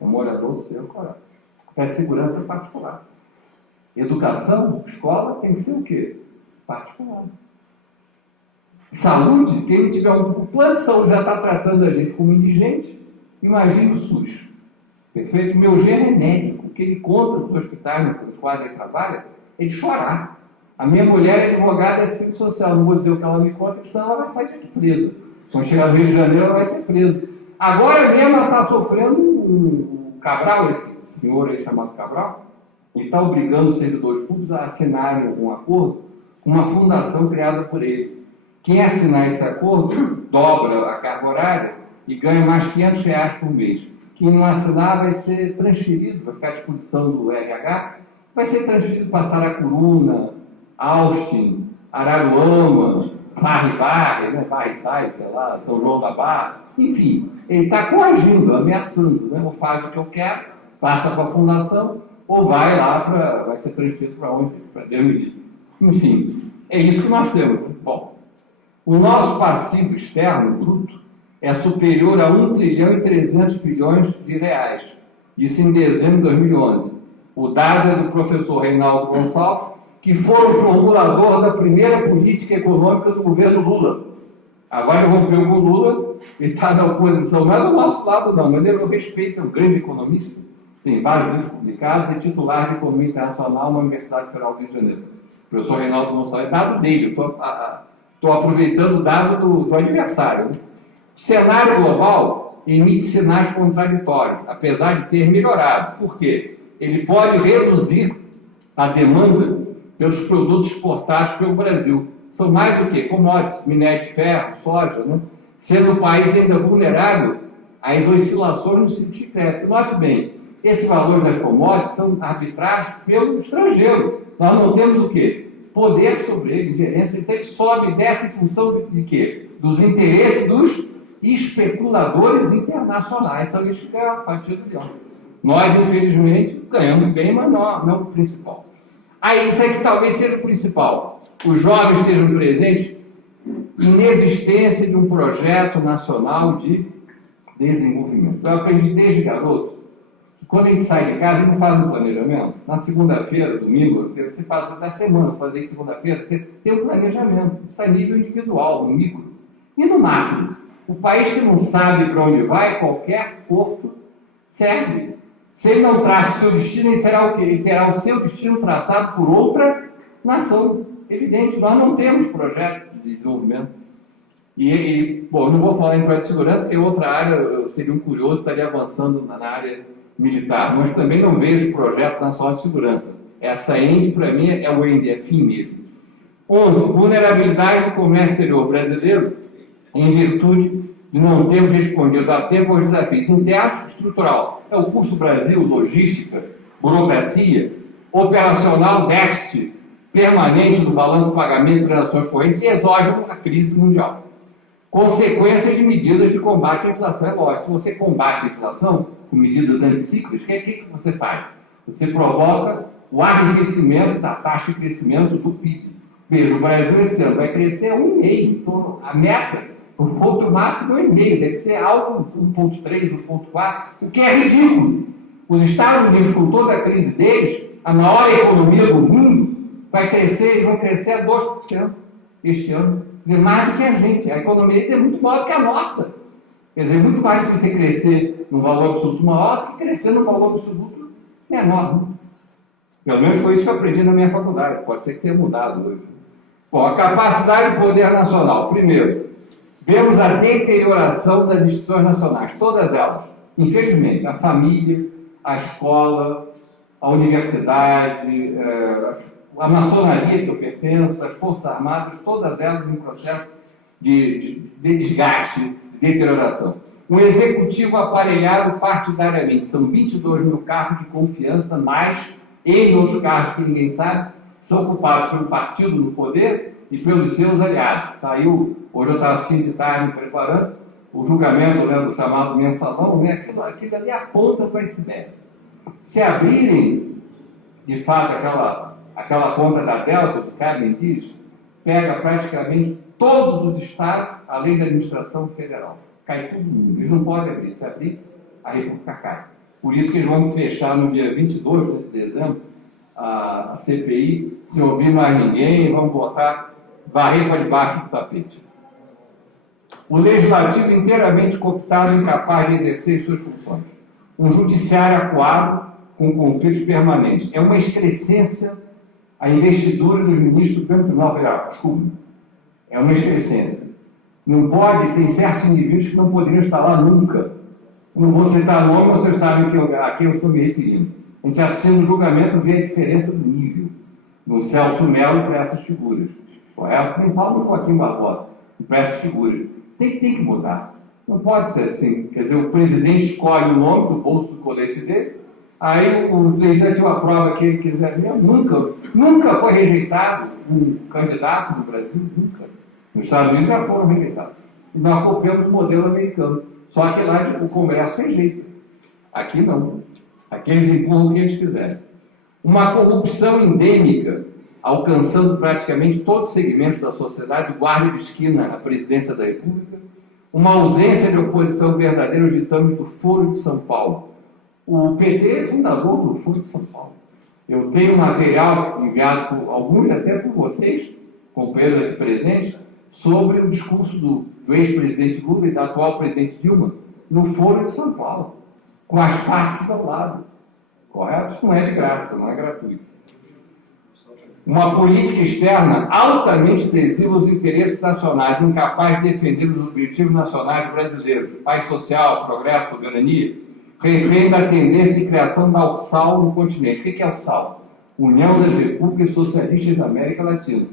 É morador do Cerro Corá. É segurança particular. Educação, escola, tem que ser o quê? Particular. Saúde, quem tiver o plano de saúde já está tratando a gente como indigente, imagine o SUS. Perfeito? Meu genro é médico, o que ele conta nos hospitais nos quais ele trabalha é de chorar. A minha mulher é advogada, é assistente social, não vou dizer o que ela me conta, senão ela vai sair presa. Quando chegar no Rio de Janeiro, ela vai ser presa. Agora mesmo ela está sofrendo um Cabral, esse senhor aí chamado Cabral, ele está obrigando os servidores públicos a assinarem um acordo com uma fundação criada por ele. Quem assinar esse acordo dobra a carga horária e ganha mais R$500 por mês. Quem não assinar vai ser transferido, vai ficar à disposição do RH, vai ser transferido para Saracuruna, Austin, Araruama, Barre, né? Barre-Sai, sei lá, São João da Barra, enfim, ele está coagindo, ameaçando, né? Ou faz o que eu quero, passa para a fundação, ou vai lá vai ser transferido para onde? Para Deus. Enfim, é isso que nós temos. Bom, o nosso passivo externo, bruto, é superior a 1 trilhão e 300 bilhões de reais. Isso em dezembro de 2011. O dado é do professor Reinaldo Gonçalves, que foi o formulador da primeira política econômica do governo Lula. Agora ele rompeu com o Lula, ele está na oposição, não é do nosso lado não, mas eu respeito, é um grande economista, tem vários livros publicados, é titular de Economia Internacional na Universidade Federal do Rio de Janeiro. O professor Reinaldo Gonçalves, é dado dele, estou aproveitando o dado do adversário. Né? O cenário global emite sinais contraditórios, apesar de ter melhorado. Por quê? Ele pode reduzir a demanda pelos produtos exportados pelo Brasil. São mais o quê? Commodities, minério de ferro, soja, né? Sendo o país ainda vulnerável às oscilações no sentido de crédito. Note bem, esses valores das commodities são arbitrados pelo estrangeiro. Nós não temos o quê? Poder sobre ele, ingerência. Então ele sobe e desce em função de quê? Dos interesses dos especuladores internacionais. São eles que ganham a fatia do leão. Nós, infelizmente, ganhamos bem, mas não o principal. Aí, isso aí que talvez seja o principal. Os jovens estejam presentes, inexistência de um projeto nacional de desenvolvimento. Eu aprendi desde garoto que quando a gente sai de casa, a gente faz um planejamento. Na segunda-feira, domingo, você faz da semana, fazer em segunda-feira, tem um planejamento. Isso é nível individual, no micro. E no macro. O país que não sabe para onde vai, qualquer porto serve. Se ele não traça o seu destino, ele será o quê? Ele terá o seu destino traçado por outra nação. Evidente, nós não temos projeto de desenvolvimento. Bom, não vou falar em projeto de segurança, que é outra área, eu seria um curioso, estaria avançando na área militar, mas também não vejo projeto nacional de segurança. Essa END, para mim, é o END, é fim mesmo. 11. Vulnerabilidade do comércio exterior brasileiro em virtude de não termos respondido a tempo aos desafios internos estrutural. É o custo Brasil, logística, burocracia, operacional, déficit permanente do balanço de pagamentos e transações correntes e exógeno à crise mundial. Consequências de medidas de combate à inflação. É lógico, se você combate a inflação com medidas anticíclicas, o que você faz? Você provoca o arrefecimento da taxa de crescimento do PIB. Veja, o Brasil esse ano vai crescer a 1,5%. Então, a meta, o ponto máximo é 1,5%. Deve ser algo 1,3%, 1,4%, o que é ridículo. Os Estados Unidos, com toda a crise deles, a maior economia do mundo, eles vão crescer a 2% este ano. Quer dizer, mais do que a gente. A economia deles é muito maior do que a nossa. Quer dizer, é muito mais difícil crescer num valor absoluto maior do que crescer num valor absoluto menor. Pelo menos foi isso que eu aprendi na minha faculdade. Pode ser que tenha mudado hoje. Bom, a capacidade de poder nacional. Primeiro, vemos a deterioração das instituições nacionais, todas elas. Infelizmente, a família, a escola, a universidade, a maçonaria que eu pertenço, as Forças Armadas, todas elas em processo de desgaste, de deterioração. Um executivo aparelhado partidariamente, são 22 mil cargos de confiança, mais N outros cargos que ninguém sabe, são ocupados pelo partido no poder e pelos seus aliados. Saiu, hoje eu estava assistindo de tarde, preparando o julgamento, né, do chamado mensalão, né, aquilo ali aponta para esse iceberg. Se abrirem, de fato, aquela conta da Delta, que o Carmen diz, pega praticamente todos os estados, além da administração federal. Cai todo mundo. Eles não podem abrir. Se abrir, a República cai. Por isso que eles vão fechar no dia 22 de dezembro a CPI, sem ouvir mais ninguém, vão varrer para debaixo do tapete. O legislativo inteiramente cooptado, incapaz de exercer suas funções. Um judiciário acuado, com conflitos permanentes. É uma excrescência a investidura dos ministros do Supremo Tribunal Federal. Desculpe. É uma excrescência. Não pode, tem certos indivíduos que não poderiam estar lá nunca. Não vou citar nome, vocês sabem a quem eu estou me referindo. A gente assistindo o julgamento vê a diferença do nível do Celso Melo para essas figuras. Correto? Nem falo do Joaquim Barbosa, para essas figuras. Tem que mudar. Não pode ser assim. Quer dizer, o presidente escolhe o nome do bolso do colete dele, aí o legislativo aprova que ele quiser. Nunca foi rejeitado um candidato no Brasil, nunca. Nos Estados Unidos já foram rejeitados. E nós copiamos o modelo americano. Só que lá o Congresso rejeita. Aqui não. Aqui eles empurram o que eles quiserem. Uma corrupção endêmica, alcançando praticamente todos os segmentos da sociedade, do guarda de esquina à presidência da República. Uma ausência de oposição verdadeira aos ditames do Foro de São Paulo. O PT é fundador do Foro de São Paulo. Eu tenho material enviado por alguns, até por vocês, companheiros aqui presentes, sobre o discurso do ex-presidente Lula e da atual presidente Dilma no Foro de São Paulo, com as Farc ao lado. Correto? Isso não é de graça, não é gratuito. Uma política externa altamente adesiva aos interesses nacionais, incapaz de defender os objetivos nacionais brasileiros, paz social, progresso, soberania, refém da tendência de criação da URSAL no continente. O que é a URSAL? União das Repúblicas Socialistas da América Latina.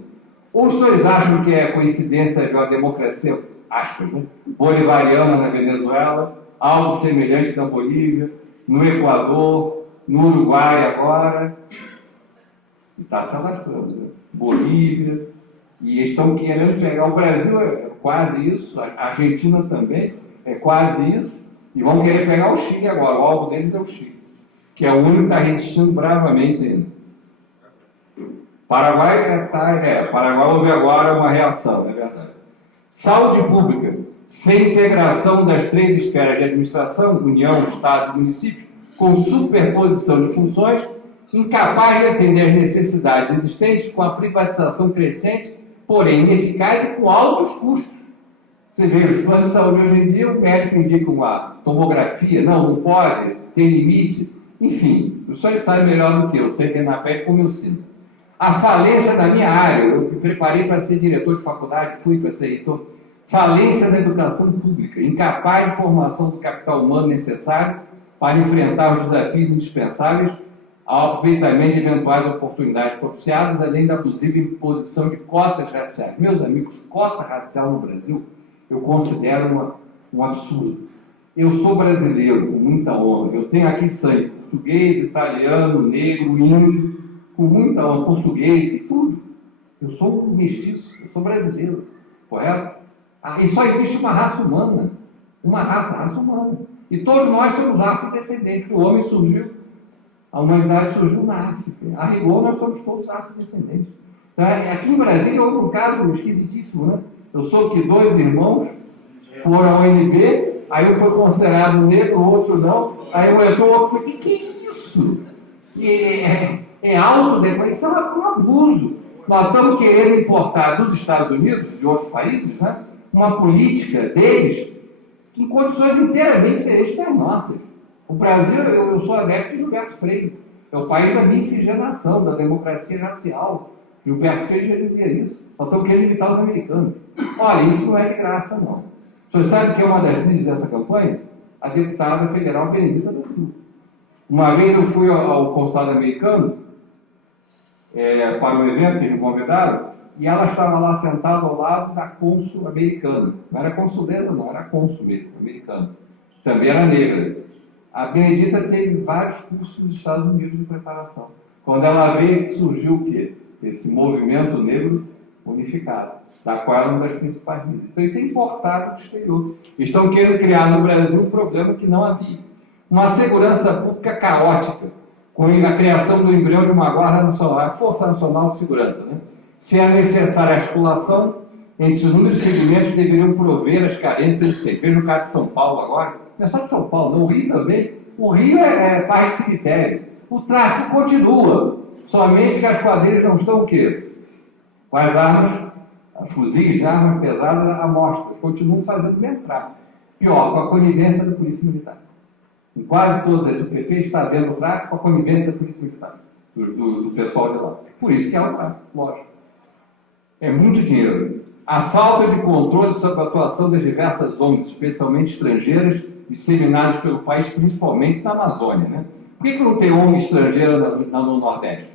Ou os senhores acham que é coincidência de uma democracia, aspas, né, bolivariana na Venezuela, algo semelhante na Bolívia, no Equador, no Uruguai agora, está se alastrando, né? Bolívia, e eles estão querendo pegar. O Brasil é quase isso, a Argentina também é quase isso, e vão querer pegar o Chile agora. O alvo deles é o Chile, que é o único que está resistindo bravamente ainda. Paraguai Paraguai houve agora uma reação, é verdade. Saúde pública, sem integração das três esferas de administração, União, Estado e municípios, com superposição de funções, incapaz de atender às necessidades existentes, com a privatização crescente, porém ineficaz e com altos custos. Você vê, os planos de saúde hoje em dia, o médico indica uma tomografia, não pode, tem limite, enfim, o senhor sabe melhor do que eu, sei que é na pele como eu sinto. A falência da minha área, eu me preparei para ser diretor de faculdade, fui para ser reitor, falência da educação pública, incapaz de formação do capital humano necessário para enfrentar os desafios indispensáveis ao aproveitamento de eventuais oportunidades propiciadas, além da abusiva imposição de cotas raciais. Meus amigos, cota racial no Brasil, eu considero um absurdo. Eu sou brasileiro, com muita honra, eu tenho aqui sangue português, italiano, negro, índio, com muita honra, português e tudo. Eu sou um mestiço, eu sou brasileiro, correto? E só existe uma raça humana, raça humana. E todos nós somos afrodescendentes, o homem surgiu, a humanidade surgiu na África. A rigor, nós somos todos afrodescendentes. Então, aqui em Brasília houve um caso esquisitíssimo, né? Eu soube que 2 irmãos foram ao UNB, aí um foi considerado negro, o outro não, aí o outro falou, que é isso? É autodeclaração, isso é um abuso. Nós estamos querendo importar dos Estados Unidos, de outros países, né, uma política deles em condições inteiramente diferentes das nossas. O Brasil, eu sou adepto de Gilberto Freire, é o país da miscigenação, da democracia racial. Gilberto Freire já dizia isso. Nós estamos querendo imitar os americanos. Olha, isso não é de graça, não. Você sabe que é uma das líderes dessa campanha? A deputada federal Benedita da Silva. Uma vez eu fui ao consulado americano para um evento que eles me convidaram, e ela estava lá sentada ao lado da cônsul americana. Não era consuleza, não, era cônsul mesmo, americana. Também era negra. A Benedita teve vários cursos nos Estados Unidos de preparação. Quando ela veio, surgiu o quê? Esse movimento negro unificado, da qual ela é uma das principais líderes. Então isso é importado do exterior. Estão querendo criar no Brasil um problema que não havia. Uma segurança pública caótica, com a criação do embrião de uma Guarda Nacional, a Força Nacional de Segurança, né? Se é necessária a articulação entre os inúmeros segmentos que deveriam prover as carências existentes. Veja o caso de São Paulo agora, não é só de São Paulo, não, o Rio também. O Rio é pai de cemitério. O tráfico continua, somente que as quadrilhas não estão o quê? Com as armas, fuzis, armas pesadas à mostra, continuam fazendo o mesmo tráfico. Pior, com a conivência da Polícia Militar. Em quase todas as UPP está havendo o tráfico com a conivência da Polícia Militar, do pessoal de lá. Por isso que é o tráfico, lógico. É muito dinheiro. A falta de controle sobre a atuação das diversas ONGs, especialmente estrangeiras, disseminadas pelo país, principalmente na Amazônia, né? Por que não tem ONG estrangeira no Nordeste,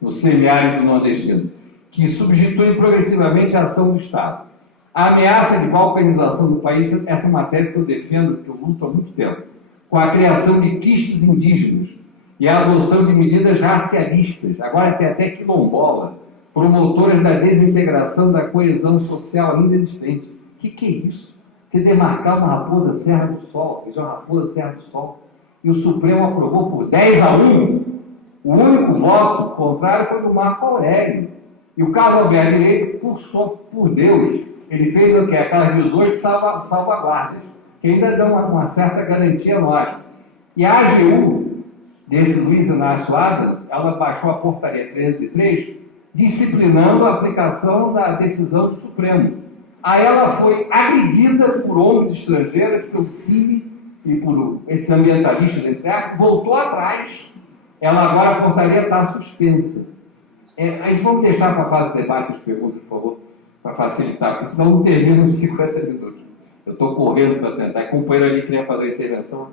no semiárido nordestino, que substitui progressivamente a ação do Estado? A ameaça de balcanização do país, essa é uma tese que eu defendo, que eu luto há muito tempo, com a criação de quistos indígenas e a adoção de medidas racialistas, agora tem até quilombola, promotoras da desintegração da coesão social ainda existente. O que é isso? Você demarcar uma raposa Serra do Sol, que é uma raposa Serra do Sol, e o Supremo aprovou por 10-1. O único voto contrário foi do Marco Aurélio. E o Carlos Alberto Leite, por Deus, ele fez o quê? Aquelas 18 salvaguardas, que ainda dão uma certa garantia a nós. E a AGU, desse Luiz Inácio Adams, ela baixou a portaria 303, disciplinando a aplicação da decisão do Supremo. Aí ela foi agredida por ONGs estrangeiras, pelo CIMI e por esses ambientalistas, entre aspas, voltou atrás. Ela agora, a portaria está suspensa. A gente vamos deixar para a fase de debate as perguntas, por favor, para facilitar, porque senão não termina nos 50 minutos. Eu estou correndo para tentar. A companheira ali queria fazer a intervenção.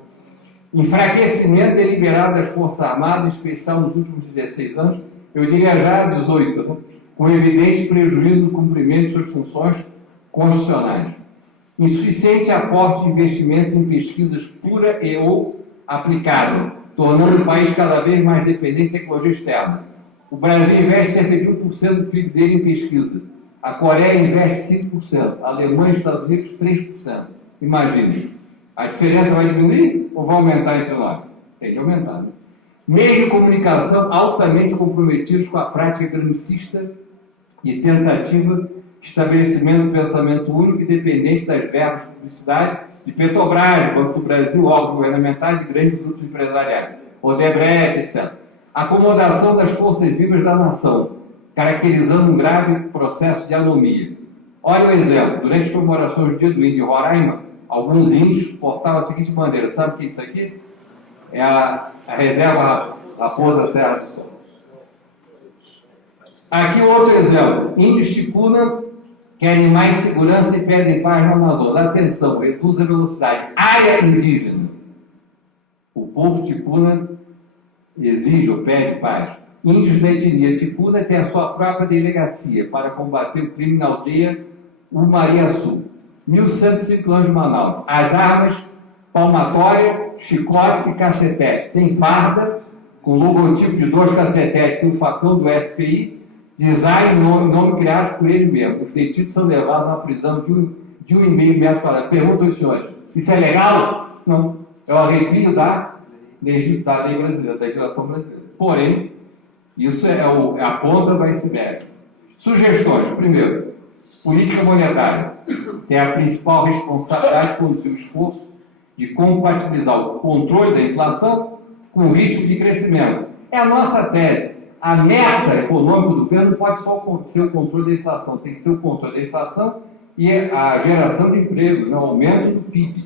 Enfraquecimento deliberado das Forças Armadas, em especial nos últimos 16 anos, eu diria já 18, né? Com evidente prejuízo do cumprimento de suas funções constitucionais. Insuficiente aporte de investimentos em pesquisas pura e ou aplicada, tornando o país cada vez mais dependente de tecnologia externa. O Brasil investe cerca de 1% do PIB dele em pesquisa. A Coreia investe 5%, a Alemanha e os Estados Unidos 3%. Imagine. A diferença vai diminuir ou vai aumentar entre nós? Tem que aumentar, né? Meios de comunicação altamente comprometidos com a prática granicista e tentativa de estabelecimento do pensamento único e dependente das verbas de publicidade de Petrobras, Banco do Brasil, órgãos governamentais e grandes grupos empresariais, Odebrecht, etc. Acomodação das forças vivas da nação, caracterizando um grave processo de anomia. Olha o exemplo. Durante as comemorações do Dia do Índio em Roraima, alguns índios portavam a seguinte bandeira. Sabe o que é isso aqui? É a reserva Raposa Serra do Sol. Aqui outro exemplo. Índios ticuna querem mais segurança e pedem paz no Amazonas. Atenção, reduz a velocidade. Área indígena. O povo ticuna exige ou pede paz. Índios da etnia ticuna têm a sua própria delegacia para combater o crime na aldeia Umariaçu. 1.105 km de Manaus. As armas, palmatória, chicotes e cacetetes. Tem farda com o logotipo de 2 cacetetes e um facão do SPI, design e nome criados por eles mesmos. Os detidos são levados a uma prisão de 1,5 metro quadrado. Pergunto aos senhores, isso é legal? Não. É o arrepio da lei brasileira, da legislação brasileira. Porém, isso é a ponta do iceberg. Sugestões. Primeiro, política monetária tem a principal responsabilidade de conduzir o esforço de compatibilizar o controle da inflação com o ritmo de crescimento. É a nossa tese. A meta econômica do governo não pode só ser o controle da inflação, tem que ser o controle da inflação e a geração de emprego, o aumento do PIB,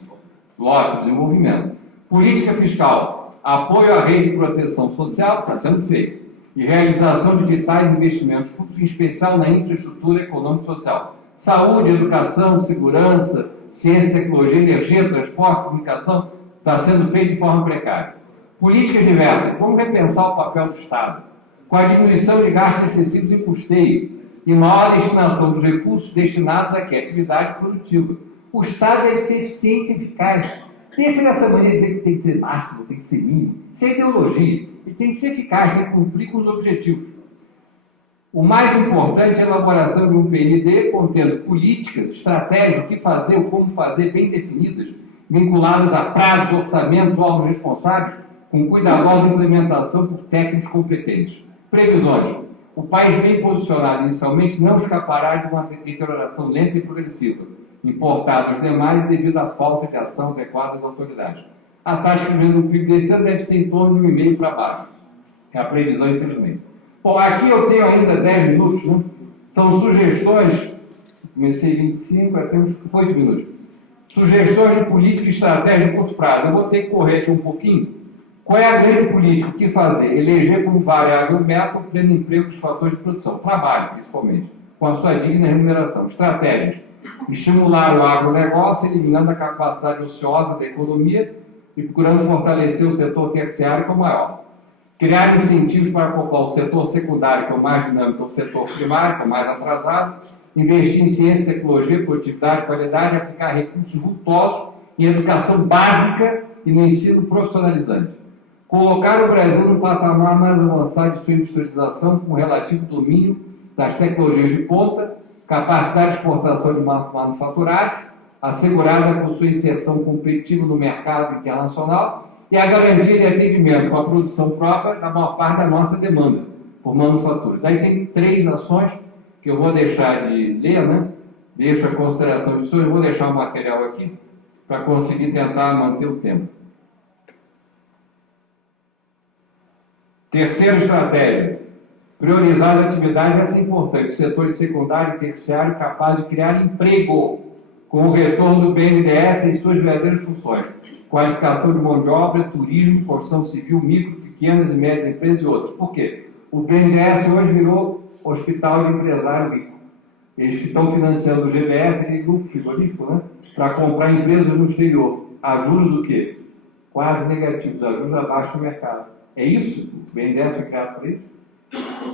lógico, desenvolvimento. Política fiscal, apoio à rede de proteção social, está sendo feito, e realização de vitais investimentos públicos, em especial na infraestrutura econômica e social. Saúde, educação, segurança, ciência, tecnologia, energia, transporte, comunicação, está sendo feito de forma precária. Políticas diversas, vamos repensar o papel do Estado, com a diminuição de gastos excessivos em custeio e maior destinação dos recursos destinados à atividade produtiva. O Estado deve ser eficiente e eficaz. Deixa dessa maneira dizer que tem que ser máximo, tem que ser mínimo. Isso é ideologia. Ele tem que ser eficaz, tem que cumprir com os objetivos. O mais importante é a elaboração de um PND contendo políticas, estratégias, o que fazer, o como fazer, bem definidas, vinculadas a prazos, orçamentos, órgãos responsáveis, com cuidadosa implementação por técnicos competentes. Previsões. O país bem posicionado inicialmente não escapará de uma deterioração lenta e progressiva, importada dos demais devido à falta de ação adequada das autoridades. A taxa de crescimento do PIB desse ano deve ser em torno de 1,5 para baixo. É a previsão, infelizmente. Bom, aqui eu tenho ainda 10 minutos, né? São sugestões, comecei 25, temos 8 minutos. Sugestões de política e estratégia de curto prazo. Eu vou ter que correr aqui um pouquinho. Qual é a grande política? O que fazer? Eleger como variável meta o pleno emprego dos fatores de produção, trabalho principalmente, com a sua digna remuneração. Estratégias: estimular o agronegócio, eliminando a capacidade ociosa da economia e procurando fortalecer o setor terciário, que é o maior. Criar incentivos para acoplar o setor secundário, que é o mais dinâmico, ao setor primário, que é o mais atrasado. Investir em ciência, tecnologia, produtividade, qualidade, aplicar recursos vultosos em educação básica e no ensino profissionalizante. Colocar o Brasil no patamar mais avançado de sua industrialização, com relativo domínio das tecnologias de ponta, capacidade de exportação de manufaturados, assegurada por sua inserção competitiva no mercado internacional e a garantia de atendimento com a produção própria da maior parte da nossa demanda por manufaturas. Aí tem 3 ações que eu vou deixar de ler, né? Deixo a consideração de senhores, vou deixar o material aqui para conseguir tentar manter o tempo. Terceira estratégia, priorizar as atividades, essa é importante, setores secundário e terciário capazes de criar emprego, com o retorno do BNDES e suas verdadeiras funções, qualificação de mão de obra, turismo, construção civil, micro, pequenas e médias empresas e outros. Por quê? O BNDES hoje virou hospital de empresário rico. Eles estão financiando o GBS e grupo frigorífico, né, para comprar empresas no exterior. A juros o quê? Quase negativos, a juros abaixo do mercado. É isso? O BNDES foi criado para isso?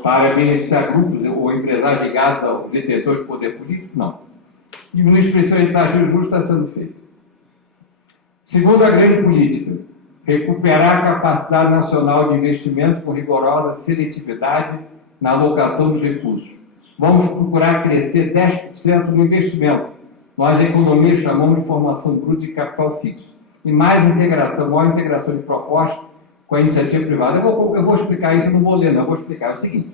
Para beneficiar grupos ou empresários ligados ao detentor de poder político? Não. Diminuir a expressão de taxa de juros está sendo feito. Segunda grande política, recuperar a capacidade nacional de investimento com rigorosa seletividade na alocação dos recursos. Vamos procurar crescer 10% no investimento. Nós, a economia, chamamos de formação bruta de capital fixo. E mais integração, maior integração de propostas com a iniciativa privada. Eu vou explicar isso, eu não vou ler, não, eu vou explicar. É o seguinte,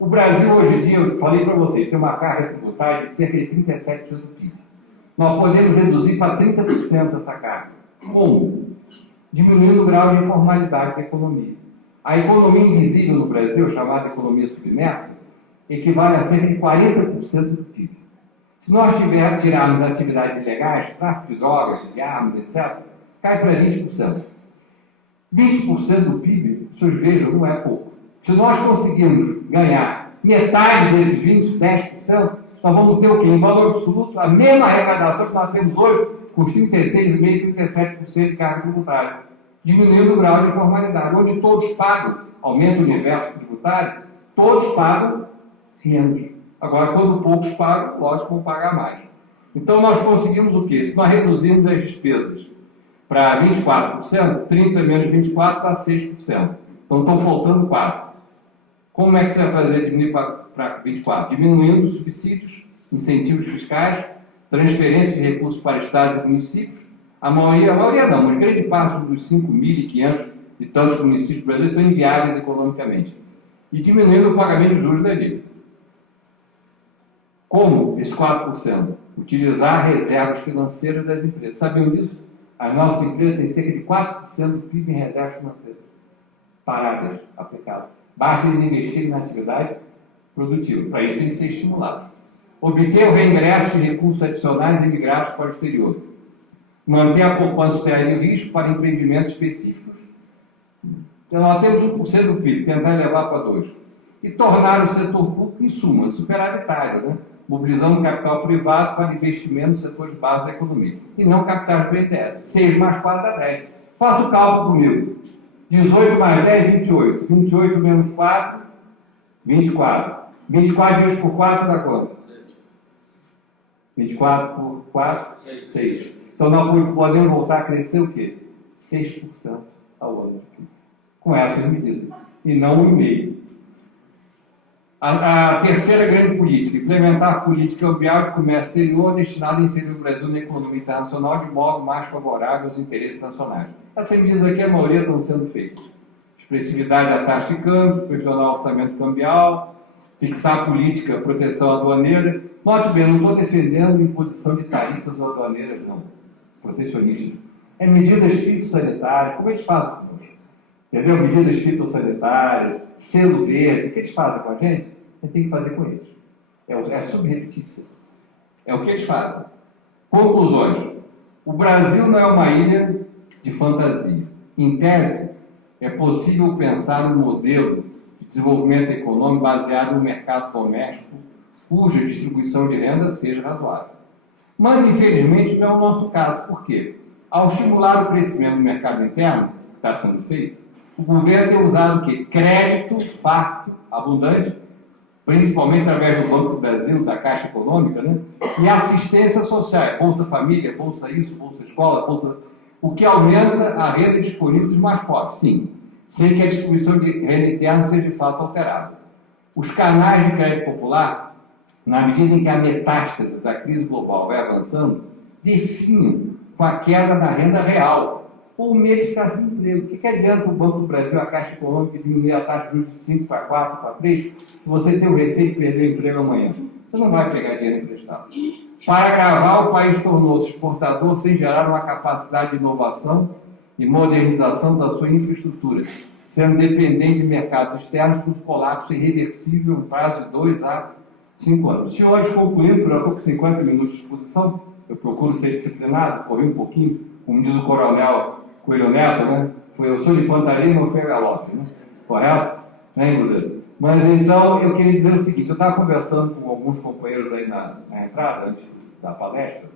o Brasil hoje em dia, eu falei para vocês, tem uma carga tributária de cerca de 37% do PIB. Nós podemos reduzir para 30% essa carga. Como? Diminuindo o grau de informalidade da economia. A economia invisível no Brasil, chamada economia submersa, equivale a cerca de 40% do PIB. Se nós tirarmos atividades ilegais, tráfico de drogas, de armas, etc., cai para 20%. 20% do PIB, vocês vejam, não é pouco. Se nós conseguirmos ganhar metade desses 20%, 10%, nós vamos ter o quê? Em valor absoluto, a mesma arrecadação que nós temos hoje, com os 36,5%, 37% de carga tributária, diminuindo o grau de informalidade, onde todos pagam, aumenta o universo tributário, todos pagam menos. Agora, quando poucos pagam, lógico, vão pagar mais. Então, nós conseguimos o quê? Se nós reduzirmos as despesas para 24%, 30 menos 24 dá 6%. Então estão faltando 4. Como é que você vai fazer diminuir para 24? Diminuindo os subsídios, incentivos fiscais, transferência de recursos para estados e municípios. A maioria não, mas grande parte dos 5.500 e tantos municípios brasileiros são inviáveis economicamente. E diminuindo o pagamento de juros da dívida. Como esses 4%? Utilizar reservas financeiras das empresas. Sabiam disso? As nossas empresas têm cerca de 4% do PIB em reservas financeiras. Paradas, aplicadas. Basta eles investirem na atividade produtiva. Para isso tem que ser estimulado. Obter o reingresso de recursos adicionais emigrados para o exterior. Manter a poupança de risco para empreendimentos específicos. Então, nós temos 1% do PIB, tentar elevar para 2%. E tornar o setor público, em suma, superavitário, né? Mobilizando capital privado para investimento nos setores básicos da economia. E não capitais do BNDES. 6 mais 4 dá 10. Faça o cálculo comigo. 18 mais 10, 28. 28 menos 4, 24. 24 divididos por 4 dá quanto? 24 por 4, 6. Então nós podemos voltar a crescer o quê? 6% ao ano. Com essas medidas. E não 1,5%. A terceira grande política, implementar a política cambial de comércio exterior destinada a inserir o Brasil na economia internacional de modo mais favorável aos interesses nacionais. Essas medidas aqui, a maioria estão sendo feitas. Expressividade da taxa de câmbio, supervisionar o orçamento cambial, fixar a política proteção aduaneira. Note bem, não estou defendendo imposição de tarifas aduaneiras, não. Protecionismo. É medidas fitossanitárias, como eles fazem conosco? Entendeu? Medidas fitossanitárias, selo verde, o que eles fazem com a gente? A gente tem que fazer com eles. É subrepetício. É o que eles fazem. Conclusões. O Brasil não é uma ilha de fantasia. Em tese, é possível pensar um modelo de desenvolvimento econômico baseado no mercado doméstico, cuja distribuição de renda seja razoável. Mas, infelizmente, não é o nosso caso. Por quê? Ao estimular o crescimento do mercado interno, que está sendo feito, o governo tem usado o quê? Crédito farto, abundante, principalmente através do Banco do Brasil, da Caixa Econômica, né? E assistência social, Bolsa Família, Bolsa isso, Bolsa Escola, Bolsa... O que aumenta a renda disponível dos mais pobres, sim, sem que a distribuição de renda interna seja de fato alterada. Os canais de crédito popular, na medida em que a metástase da crise global vai avançando, definham com a queda da renda real, ou o medo de ficar sem emprego. O que adianta o Banco do Brasil, a Caixa Econômica, diminuir a taxa de juros de 5 para 4, para 3, se você tem o receio de perder o emprego amanhã? Você não vai pegar dinheiro emprestado. Para agravar, o país tornou-se exportador sem gerar uma capacidade de inovação e modernização da sua infraestrutura, sendo dependente de mercados externos com colapso irreversível em prazo de 2 a 5 anos. Se hoje concluímos, já estou com 50 minutos de exposição, eu procuro ser disciplinado, correr um pouquinho, como diz o coronel Coelho Neto, né? Eu sou de infantaria, não foi galope, né? Correto? Né, Ingrid? Mas então, eu queria dizer o seguinte, eu estava conversando com alguns companheiros aí na entrada, antes da palestra,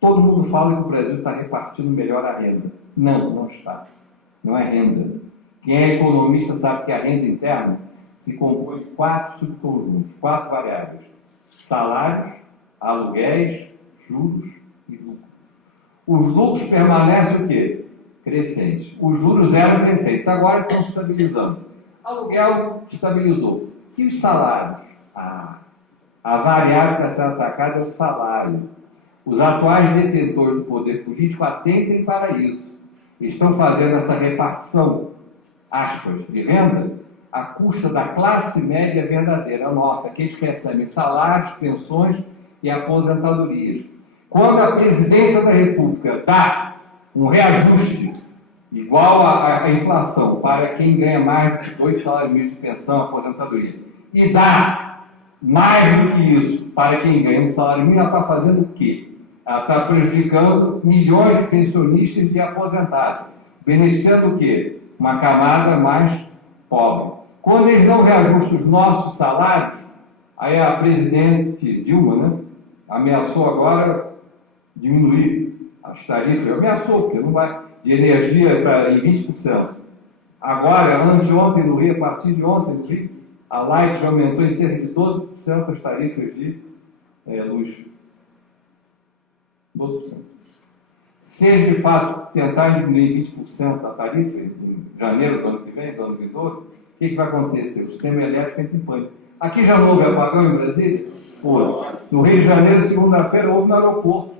todo mundo fala que o Brasil está repartindo melhor a renda. Não, não está. Não é renda. Quem é economista sabe que a renda interna se compõe de 4 subconjuntos, 4 variáveis. Salários, aluguéis, juros e lucros. Os lucros permanecem o quê? Crescentes. Os juros eram crescentes, agora estão se estabilizando. Aluguel estabilizou. E os salários? A variável que está sendo atacada é o salário. Os atuais detentores do poder político atentem para isso. Estão fazendo essa repartição, aspas, de renda, à custa da classe média verdadeira, a nossa, aqueles que recebem salários, pensões e aposentadorias. Quando a presidência da República dá um reajuste igual à inflação para quem ganha mais de 2 salários mínimos de pensão, aposentadoria, e dá mais do que isso para quem ganha um salário mínimo, ela está fazendo o quê? Ela está prejudicando milhões de pensionistas e aposentados, beneficiando o quê? Uma camada mais pobre. Quando eles não reajustam os nossos salários, aí a presidente Dilma, né, ameaçou agora diminuir as tarifas, ameaçou, porque não vai, de energia em 20%. Agora, anteontem no Rio, a partir de ontem no Rio, a Light já aumentou em cerca de 12% as tarifas de luz. 12%. se eles de fato tentarem diminuir 20% da tarifa em janeiro do ano que vem, do ano vindouro, o que vai acontecer? O sistema elétrico entra em pânico. Aqui já não houve apagão em Brasília? Houve. No Rio de Janeiro, segunda-feira, houve no aeroporto.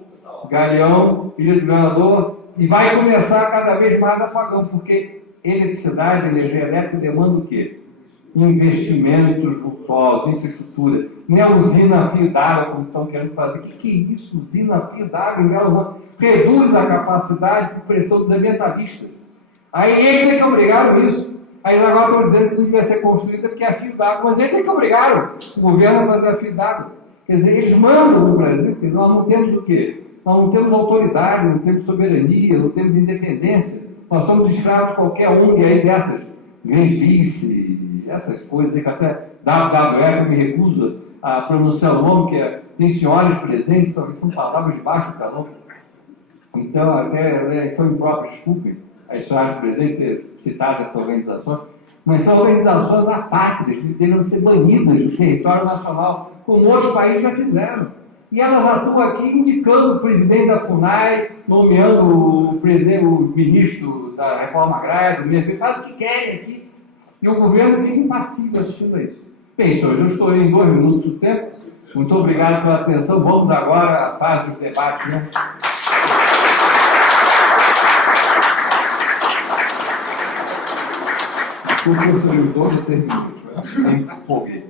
Galeão, filho do governador, e vai começar cada vez mais apagão, porque eletricidade, energia elétrica demanda o quê? Investimentos vultosos, infraestrutura. Não é usina a fio d'água, como estão querendo fazer. O que é isso? Usina a fio d'água em Belo Horizonte? Reduz a capacidade por pressão dos ambientalistas. Aí eles é que obrigaram isso. Aí agora estão dizendo que não devia ser construída porque é fio d'água. Mas eles é que obrigaram o governo a fazer a fio d'água. Quer dizer, eles mandam no Brasil, porque nós não temos o quê? Nós não temos autoridade, não temos soberania, não temos independência. Nós somos escravos de qualquer um, e aí dessas Greenpeace, essas coisas que até WWF me recusa a pronunciar o nome, que tem senhoras presentes, são palavras de baixo calão. Então, até são impróprias, desculpem as senhoras presentes ter citado essas organizações, mas são organizações apátridas, que deveriam ser banidas do território nacional, como outros países já fizeram. E elas atuam aqui indicando o presidente da FUNAI, nomeando o ministro da Reforma Agrária, do mesmo, faz o que querem aqui. E o governo fica impassível assistindo a isso. Bem, senhores, eu estou em 2 minutos do tempo. Muito obrigado pela atenção. Vamos agora à fase dos debates, né? O curso de 2 a 3 minutos. Empolguei.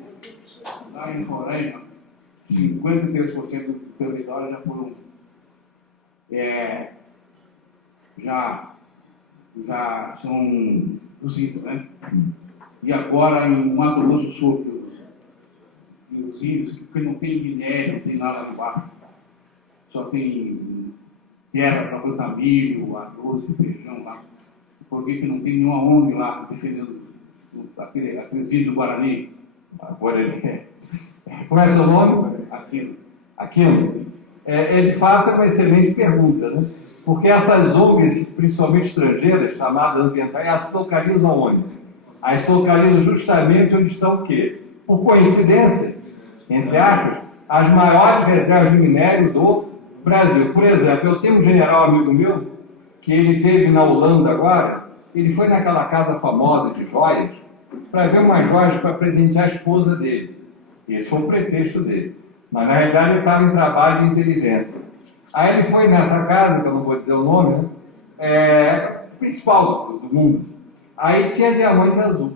Lá em Roraima, 53% do território já foram já são usinas, né? E agora em Mato Grosso do Sul, os índios, porque não tem minério, não tem nada lá embaixo, só tem terra para plantar milho, arroz e feijão lá. Por que não tem nenhuma ONG lá defendendo aqueles índios do Guarani? Agora ele como é seu nome? Aquilo. De fato, é uma excelente pergunta, né? Porque essas ONGs, principalmente estrangeiras, chamadas ambientais, elas se localizam onde? Elas se localizam justamente onde estão o quê? Por coincidência, entre aspas, as maiores reservas de minério do Brasil. Por exemplo, eu tenho um general amigo meu, que ele esteve na Holanda agora, ele foi naquela casa famosa de joias, para ver umas joias para presentear a esposa dele. Esse foi o pretexto dele. Mas, na realidade, ele estava em trabalho de inteligência. Aí ele foi nessa casa, que eu não vou dizer o nome, né? Principal do mundo. Aí tinha diamante azul.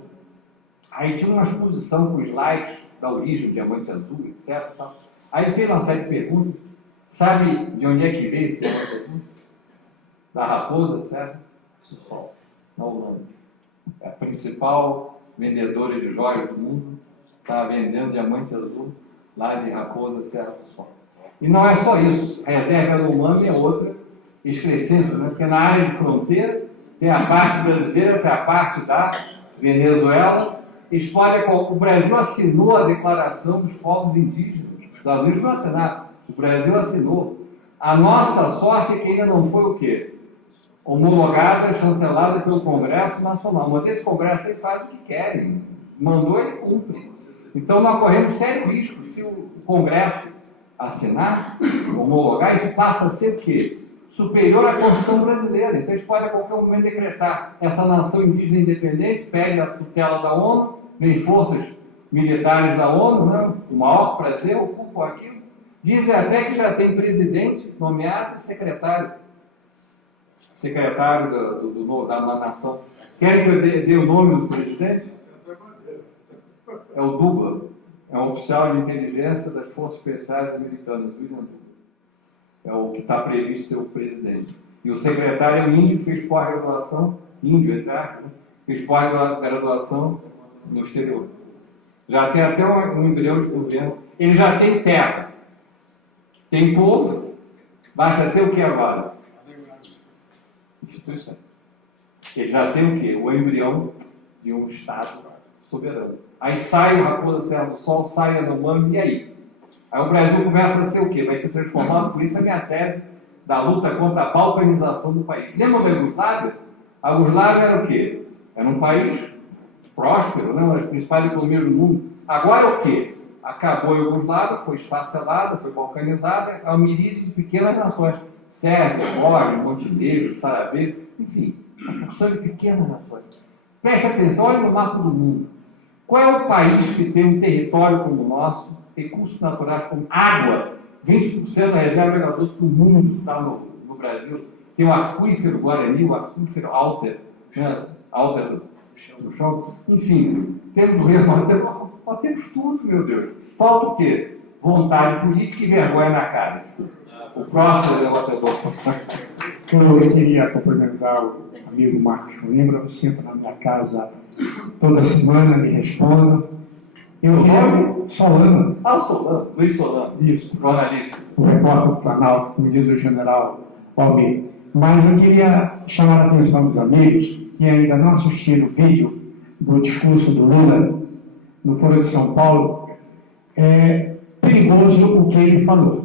Aí tinha uma exposição com slides da origem do diamante azul, etc. Aí ele fez uma série de perguntas. Sabe de onde é que veio esse diamante azul? Da Raposa, certo? Sol, na Holanda. É a principal vendedora de joias do mundo. Está vendendo diamante azul lá de Raposa, Serra do Sol. E não é só isso. A reserva do Umami é outra excrescência, né? Porque na área de fronteira tem a parte brasileira, tem a parte da Venezuela. O Brasil assinou a Declaração dos Povos Indígenas. Os Estados Unidos não assinaram. O Brasil assinou. A nossa sorte é que ainda não foi o quê? Homologada, chancelada pelo Congresso Nacional. Mas esse Congresso aí faz o que querem. Mandou, ele cumpre. Então, nós corremos sério risco. Se o Congresso assinar, homologar, isso passa a ser o quê? Superior à Constituição brasileira. Então, eles podem a qualquer momento decretar essa nação indígena independente, pede a tutela da ONU, vem forças militares da ONU, né? O maior prazer, ocupam aquilo. Dizem até que já tem presidente nomeado e secretário da nação. Querem que eu dê o nome do presidente? É o Douglas, é um oficial de inteligência das Forças Especiais Americanas, William Douglas. É o que está previsto ser o presidente. E o secretário é um índio que fez pós-graduação, entre aspas, fez pós-graduação no exterior. Já tem até um embrião de governo. Ele já tem terra, tem povo, basta ter o que agora? Instituição. Ele já tem o quê? O embrião de um Estado soberano. Aí sai o Raposa Serra do Sol, sai a Yanomami, e aí? Aí o Brasil começa a ser o quê? Vai se transformar, por isso a minha tese da luta contra a balcanização do país. Lembra da Iugoslávia? A Iugoslávia era o quê? Era um país próspero, né? Uma das principais economias do mundo. Agora é o quê? Acabou a Iugoslávia, foi esfacelada, foi balcanizada, é uma miríade de pequenas nações. Sérvia, Bósnia, Montenegro, Sarabia, enfim, uma porção de pequenas nações. Preste atenção, olha no mapa do mundo. Qual é o país que tem um território como o nosso, recursos naturais como água, 20% da reserva megadoce do mundo está no Brasil, tem o aquífero Guarani, o aquífero Alter, né? Alter do chão, enfim, temos o rio, nós temos tudo, meu Deus. Falta o quê? Vontade política e vergonha na cara. O próximo debatedor. Eu queria cumprimentar o amigo Marcos Coimbra, sempre na minha casa, toda semana me responda. Eu queria Solano. Ah, o Solano, Luiz Solano. Isso, Jornalista. o repórter do Planalto, como diz o general Almir. Mas eu queria chamar a atenção dos amigos que ainda não assistiram o vídeo do discurso do Lula no Foro de São Paulo. É perigoso o que ele falou.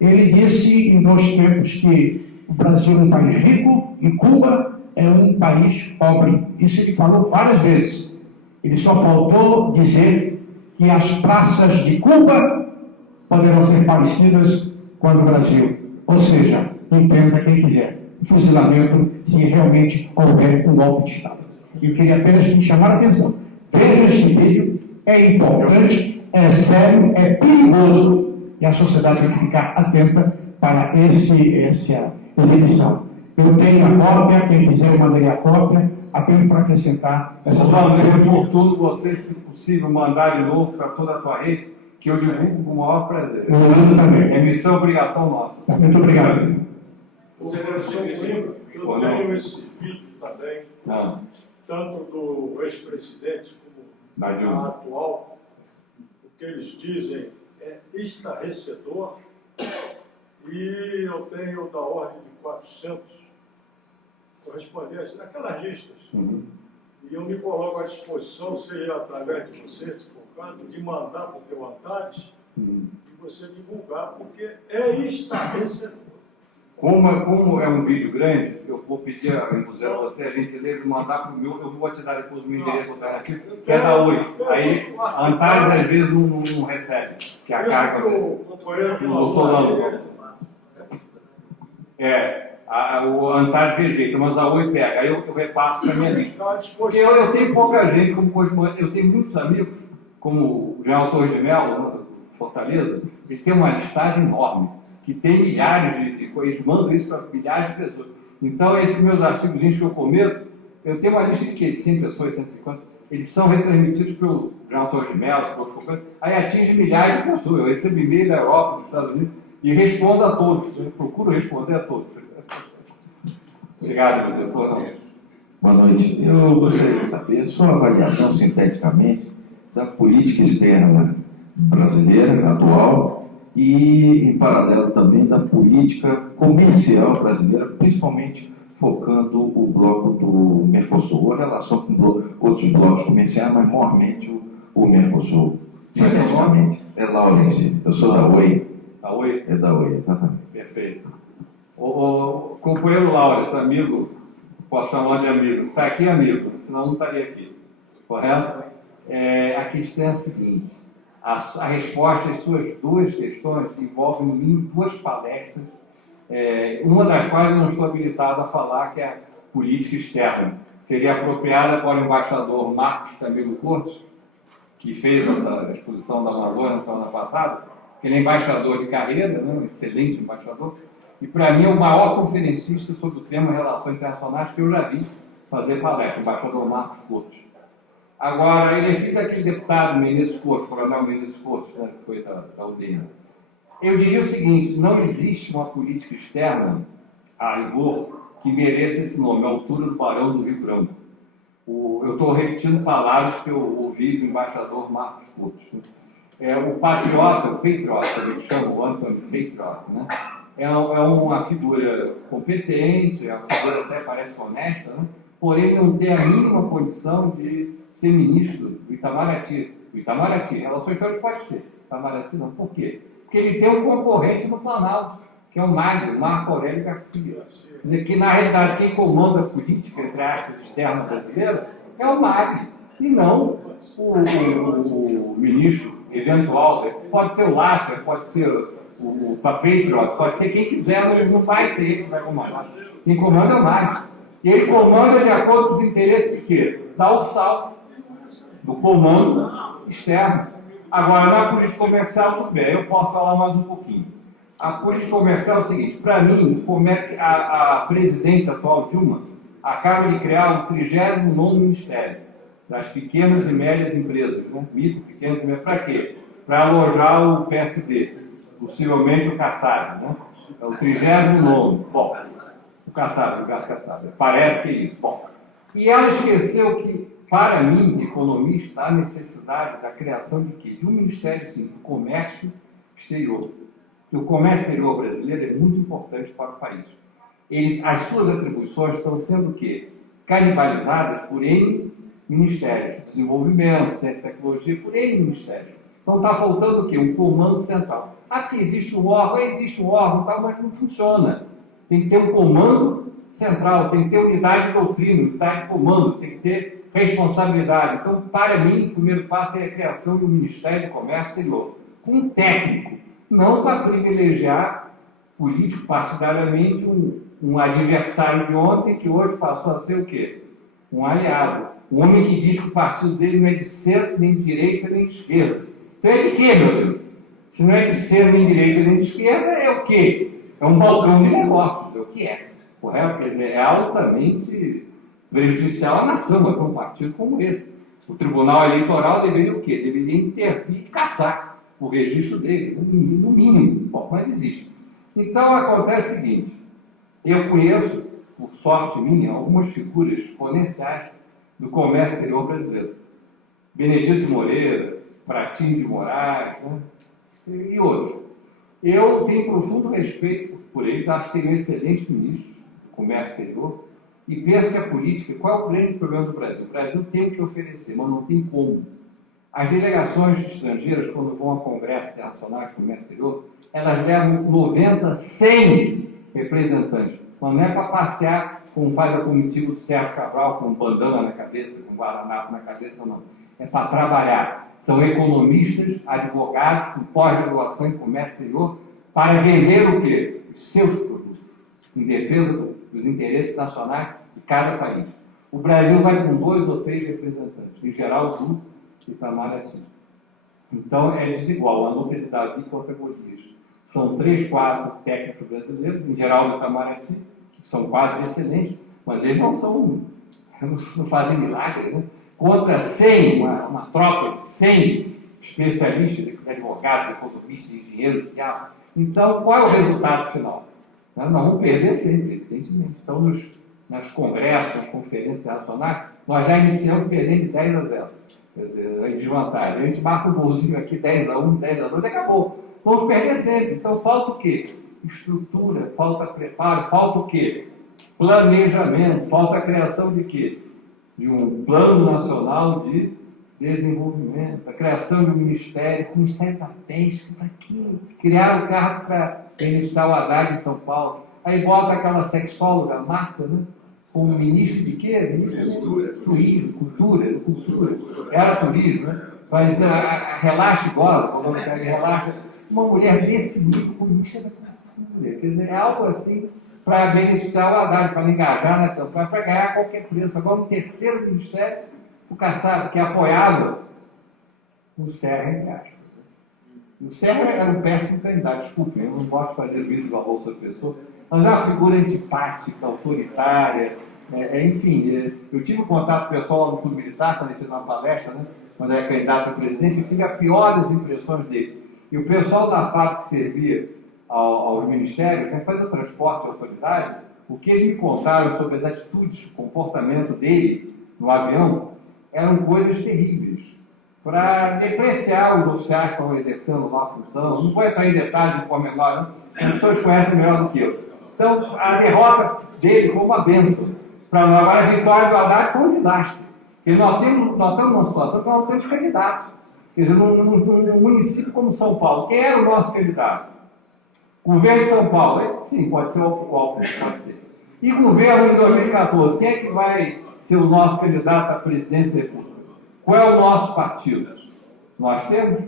Ele disse em 2 tempos que o Brasil é um país rico e Cuba é um país pobre. Isso ele falou várias vezes. Ele só faltou dizer que as praças de Cuba poderão ser parecidas com a do Brasil. Ou seja, entenda quem quiser. Fuzilamento se realmente houver um golpe de Estado. Eu queria apenas te chamar a atenção. Veja este vídeo, é importante, é sério, é perigoso e a sociedade tem que ficar atenta para essa exibição. Eu tenho a cópia, quem quiser eu mandarei a cópia, apenas para acrescentar essa Solano, é oportuno você, se possível, mandar de novo para toda a tua rede, que eu divulgo com o maior prazer. Eu mando também. É missão, obrigação nossa. Muito obrigado. Professor Coimbra, eu tenho esse vídeo também, Não, tanto do ex-presidente como da da Dilma. atual. O que eles dizem é estarrecedor, e eu tenho da ordem de 400 correspondentes daquelas listas. Uhum. E eu me coloco à disposição, seja através de você, se for o caso, de mandar para o teu Antares Uhum. e você divulgar, porque é estarrecedor. Como é um vídeo grande, eu vou pedir a você, a gentileza, de mandar para o meu, eu vou te dar depois o meu endereço alternativo, que é da 8. Aí, a Antares às vezes não recebe, que a carga Isso que o companheiro do falou Solano. ali, O Antares rejeita, mas a 8 pega, aí eu repasso para a minha lista. está à Porque disposição. eu tenho pouca gente como correspondente, eu tenho muitos amigos, como o General Torres de Mello, Fortaleza, ele tem uma listagem enorme, que tem milhares de coisas, eles mandam isso para milhares de pessoas. Então, esses meus artigos que eu cometo, eu tenho uma lista de 100 pessoas, 150, eles são retransmitidos pelo General Torres de Mello, pelo Chocante, aí atinge milhares de pessoas. Eu recebo e-mail da Europa, dos Estados Unidos, e respondo a todos, eu procuro responder a todos. Obrigado, meu doutor. Boa noite. Eu gostaria de saber sua avaliação, sinteticamente, da política externa brasileira, atual, e, em paralelo, também da política comercial brasileira, principalmente focando o bloco do Mercosul, a relação com outros blocos comerciais, mas maiormente o Mercosul. Sinteticamente, é Laurence. Eu sou da Oi. A 8? É da Oi, exatamente. Perfeito. O companheiro Laurence, amigo, posso chamar de amigo, está aqui, amigo, senão não estaria aqui. Correto? A questão é a seguinte: a resposta às suas 2 questões envolve, no mínimo, 2 palestras, uma das quais eu não estou habilitado a falar, que é a política externa. Seria apropriada para o embaixador Marcos Camilo Cortes, que fez essa exposição da Amazônia na semana passada. Ele é embaixador de carreira, né, um excelente embaixador, e para mim é o maior conferencista sobre o tema Relações Internacionais que eu já vi fazer palestra, o embaixador Marcos Cortes. Agora, ele fica aquele deputado Menezes Cortes, coronel Menezes Cortes, né, que foi da UDN. Eu diria o seguinte: não existe uma política externa, a rigor, que mereça esse nome, a altura do Barão do Rio Branco. Eu estou repetindo palavras que eu ouvi do embaixador Marcos Cortes. Né? O patriota, o patriota, ele chama o Anthony Patriot, né? É uma figura competente, é uma figura até parece honesta, né? Porém não tem a mínima condição de ser ministro do Itamaraty. O Itamaraty, relações exteriores pode ser, Itamaraty não. Por quê? Porque ele tem um concorrente no Planalto, que é o Magno, Marco Aurélio Garcia. Que, na realidade, quem comanda a política, entre aspas, externa brasileira, é o Magno, e não o ministro eventual. Pode ser o Laffer, pode ser o Patriot, pode ser quem quiser, mas não vai ser ele que vai comandar. Quem comanda é o Mário. E ele comanda de acordo com os interesses de quê? Da URSAL, do comando externo. Agora, na política comercial, tudo bem, eu posso falar mais um pouquinho. A política comercial é o seguinte, para mim, como é que a presidente atual, Dilma, acaba de criar o 39º Ministério das pequenas e médias empresas, né? Micro, pequenas e médias, para quê? Para alojar o PSD, possivelmente o Kassab, né? É o 39º. Bom, o Kassab, parece que é isso. Bom, e ela esqueceu que, para mim, economista, há necessidade da criação de quê? De um Ministério, sim, do Comércio Exterior. E o comércio exterior brasileiro é muito importante para o país. As suas atribuições estão sendo o quê? Canibalizadas por N ministérios. Desenvolvimento, ciência e tecnologia, por N ministérios. Então está faltando o quê? Um comando central. Aqui existe um órgão, tal, mas não funciona. Tem que ter um comando central, tem que ter unidade de doutrina, unidade de comando, tem que ter responsabilidade. Então, para mim, o primeiro passo é a criação de um Ministério do Comércio Exterior, com um técnico, não para privilegiar político partidariamente um adversário de ontem, que hoje passou a ser o quê? Um aliado. Um homem que diz que o partido dele não é de centro, nem de direita, nem de esquerda. Então é de quê, meu Deus? Se não é de centro, nem de direita, nem de esquerda, é o quê? É um balcão de negócios, é o que é. Correto? Quer dizer, é altamente prejudicial à nação, para um partido como esse. O Tribunal Eleitoral deveria o quê? Deveria intervir e caçar o registro dele, no mínimo. Bom, mas existe. Então, acontece o seguinte, eu conheço, por sorte minha, algumas figuras exponenciais do comércio exterior brasileiro. Benedito Moreira, Pratinho de Moraes, né? E outros. Eu tenho profundo respeito por eles, acho que tem excelentes ministros do comércio exterior, e penso que a política, qual é o grande problema do Brasil? O Brasil tem o que oferecer, mas não tem como. As delegações estrangeiras, quando vão a congressos internacionais de comércio exterior, elas levam 90, 100 representantes. Mas não é para passear, como faz a comitiva do Sérgio Cabral, com bandana na cabeça, com guardanapo na cabeça, não. É para trabalhar. São economistas, advogados, com pós-graduação em comércio exterior, para vender o quê? Os seus produtos, em defesa dos interesses nacionais de cada país. O Brasil vai com 2 ou 3 representantes, em geral, Ju e Itamaraty. Então, é desigual, a número de Davi contra Golias. São 3, 4 técnicos brasileiros, em geral, do Itamaraty, que são quadros excelentes, mas eles não fazem milagre, né? Contra 100, uma tropa de 100 especialistas, advogados, economistas, engenheiros, diabo. Então, qual é o resultado final? Nós vamos perder sempre, evidentemente. Então, nos congressos, nas conferências nacionais, nós já iniciamos perdendo de 10 a 0. Quer dizer, em desvantagem. A gente marca um golzinho aqui, 10 a 1, 10 a 2, acabou. Vamos perder sempre. Então, falta o quê? Estrutura, falta preparo, falta o quê? Planejamento, falta a criação de quê? De um plano nacional de desenvolvimento, a criação de um ministério da pesca, para quê? Criar o carro para beneficiar o Haddad em São Paulo. Aí bota aquela sexóloga, Marta, né? Como ministro de quê? Ministro de turismo, cultura. Era turismo, né? Mas relaxa e goza, quando você relaxa. Uma mulher desse nível como ministra da cultura. Quer dizer, é algo assim para beneficiar o Haddad, para engajar na campanha, para ganhar qualquer preço. Agora, o terceiro ministério, o Kassab, que apoiava o Serra em Castro. O Serra era um péssimo candidato, desculpe, eu não posso fazer vídeo do avô da pessoa, mas é uma figura antipática, autoritária, enfim, eu tive contato com o pessoal lá no Clube Militar, quando ele fez uma palestra, né, quando era candidato a presidente, eu tive as piores impressões dele. E o pessoal da FAP que servia aos ministérios, quem faz o transporte e autoridade, o que eles me contaram sobre as atitudes, o comportamento dele no avião, eram coisas terríveis, para depreciar os oficiais que estão exercendo lá a função. Não vou entrar em detalhes de pormenor, não. As pessoas conhecem melhor do que eu. Então, a derrota dele foi uma bênção para nós. Agora, a vitória do Haddad foi um desastre. Porque nós estamos numa situação que nós não temos candidato. Quer dizer, num município como São Paulo, quem era o nosso candidato? Governo de São Paulo, sim, pode ser o Alckmin, pode ser. E governo em 2014, quem é que vai ser o nosso candidato à presidência da República? Qual é o nosso partido? Nós temos?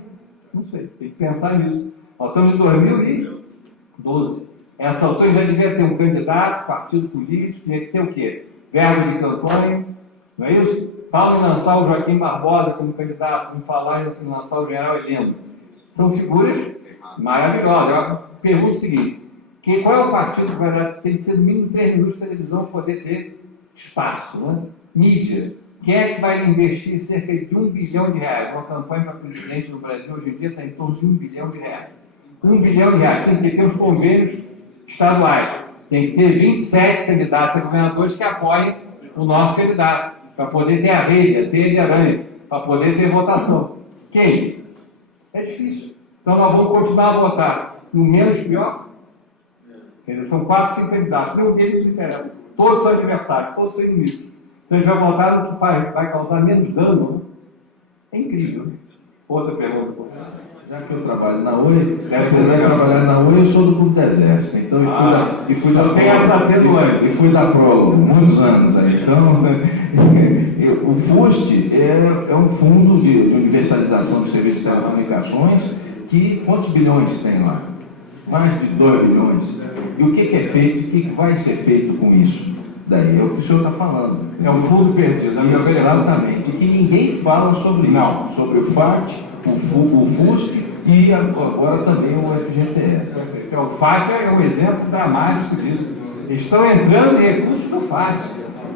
Não sei, tem que pensar nisso. Nós estamos em 2012. Essa altura já devia ter um candidato, partido político, tinha que ter o quê? Verbo de campanha, não é isso? Falam em lançar o Joaquim Barbosa como candidato, como falar em lançar o general Heleno. São figuras maravilhosas. Eu pergunto o seguinte: qual é o partido que vai ter que ser no mínimo 3 minutos de televisão para poder ter espaço, né? Mídia? Quem é que vai investir cerca de R$1 bilhão? Uma campanha para presidente no Brasil hoje em dia está em torno de R$1 bilhão. R$1 bilhão, tem que ter os convênios estaduais. Tem que ter 27 candidatos a governadores que apoiem o nosso candidato, para poder ter a rede, a teia de aranha, para poder ter votação. Quem? É difícil. Então nós vamos continuar a votar no menos pior. Quer dizer, são 4, 5 candidatos, nenhum deles nos interessa. Todos são adversários, todos são inimigos. Então a gente vai votar no que vai causar menos dano. Né? É incrível. Outra pergunta, por favor. Já que eu trabalho na Oi, apesar de trabalhar na Oi, eu sou do Clube do Exército. Então eu fui da prova muitos anos. Então, o FUST é um fundo de universalização de serviços de telecomunicações que quantos bilhões tem lá? Mais de 2 bilhões. E o que é feito, o que vai ser feito com isso? Daí é o que o senhor está falando. É um fundo perdido. Exatamente. Que ninguém fala sobre isso. Sobre o FAT, o FUSC e agora também o FGTS. Então, o FAT é um exemplo dramático disso. Eles estão entrando em recursos do FAT.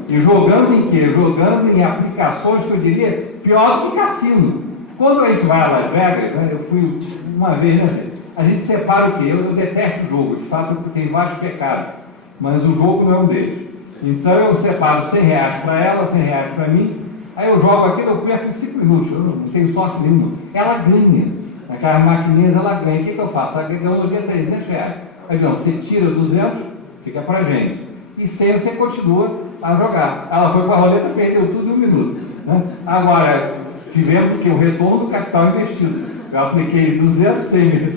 E jogando em quê? Jogando em aplicações que eu diria pior do que cassino. Quando a gente vai a Las Vegas, né, eu fui uma vez, né, a gente separa o quê? Eu detesto o jogo, de fato tem vários pecados, mas o jogo não é um deles. Então eu separo R$100 para ela, R$100 para mim, aí eu jogo aquilo, eu perco em 5 minutos, eu não tenho sorte nenhuma. Ela ganha, aquelas maquininhas ela ganha. O que eu faço? Ela ganhou R$300. Aí não, você tira 200, fica para a gente. E 100 você continua a jogar. Ela foi para a roleta, perdeu tudo em 1 minuto. Né? Agora, tivemos o retorno do capital investido. Eu apliquei 200, 100 mil,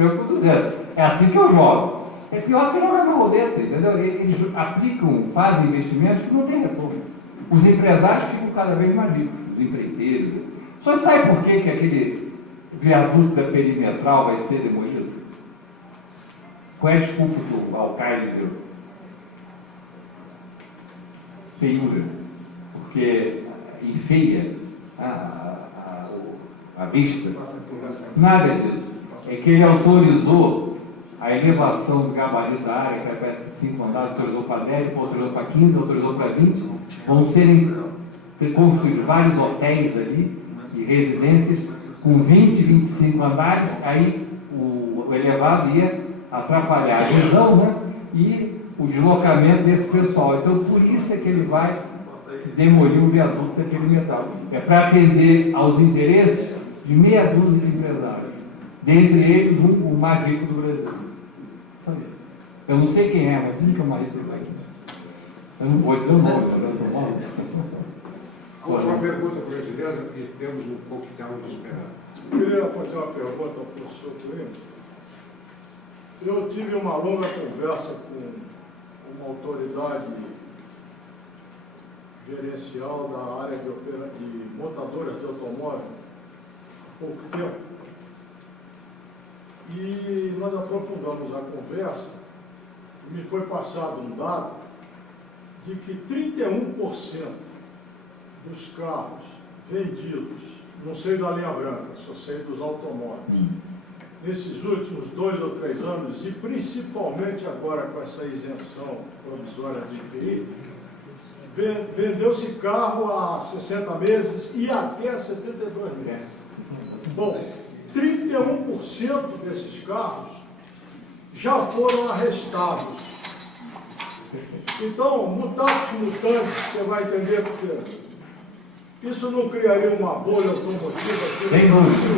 eu com 200. É assim que eu jogo. É pior que jogar na roleta, entendeu? Eles aplicam, fazem investimentos que não tem retorno. Os empresários ficam cada vez mais ricos, os empreiteiros. Só sabe por que aquele viaduto da perimetral vai ser demolido? Qual é a desculpa do alcaide deu? Feiura. Porque enfeia a vista. Nada disso. É que ele autorizou a elevação do gabarito da área, que parece 5 andares, autorizou para 10, autorizou para 15, autorizou para 20. Vão ser construídos vários hotéis ali, e residências, com 20, 25 andares, aí o elevado ia atrapalhar a visão, né? E o deslocamento desse pessoal. Então, por isso é que ele vai demolir o viaduto daquele metal. É para atender aos interesses de meia dúzia de empresários. Dentre eles, o mais rico do Brasil. Eu não sei quem é, mas diz que é o mais rico daqui. Eu não vou dizer o nome, A última pergunta, por gentileza, porque temos um pouco de tempo de esperar. Eu queria fazer uma pergunta ao professor Coimbra. Eu tive uma longa conversa com uma autoridade gerencial da área de montadoras de automóvel há pouco tempo. E nós aprofundamos a conversa e me foi passado um dado de que 31% dos carros vendidos, não sei da linha branca, só sei dos automóveis, nesses últimos 2 ou 3 anos, e principalmente agora com essa isenção provisória de IPI, vendeu-se carro há 60 meses e até 72 meses. Bom, 31% desses carros já foram arrestados. Então, mutatis mutandis, você vai entender por quê. Isso não criaria uma bolha automotiva aqui no Brasil?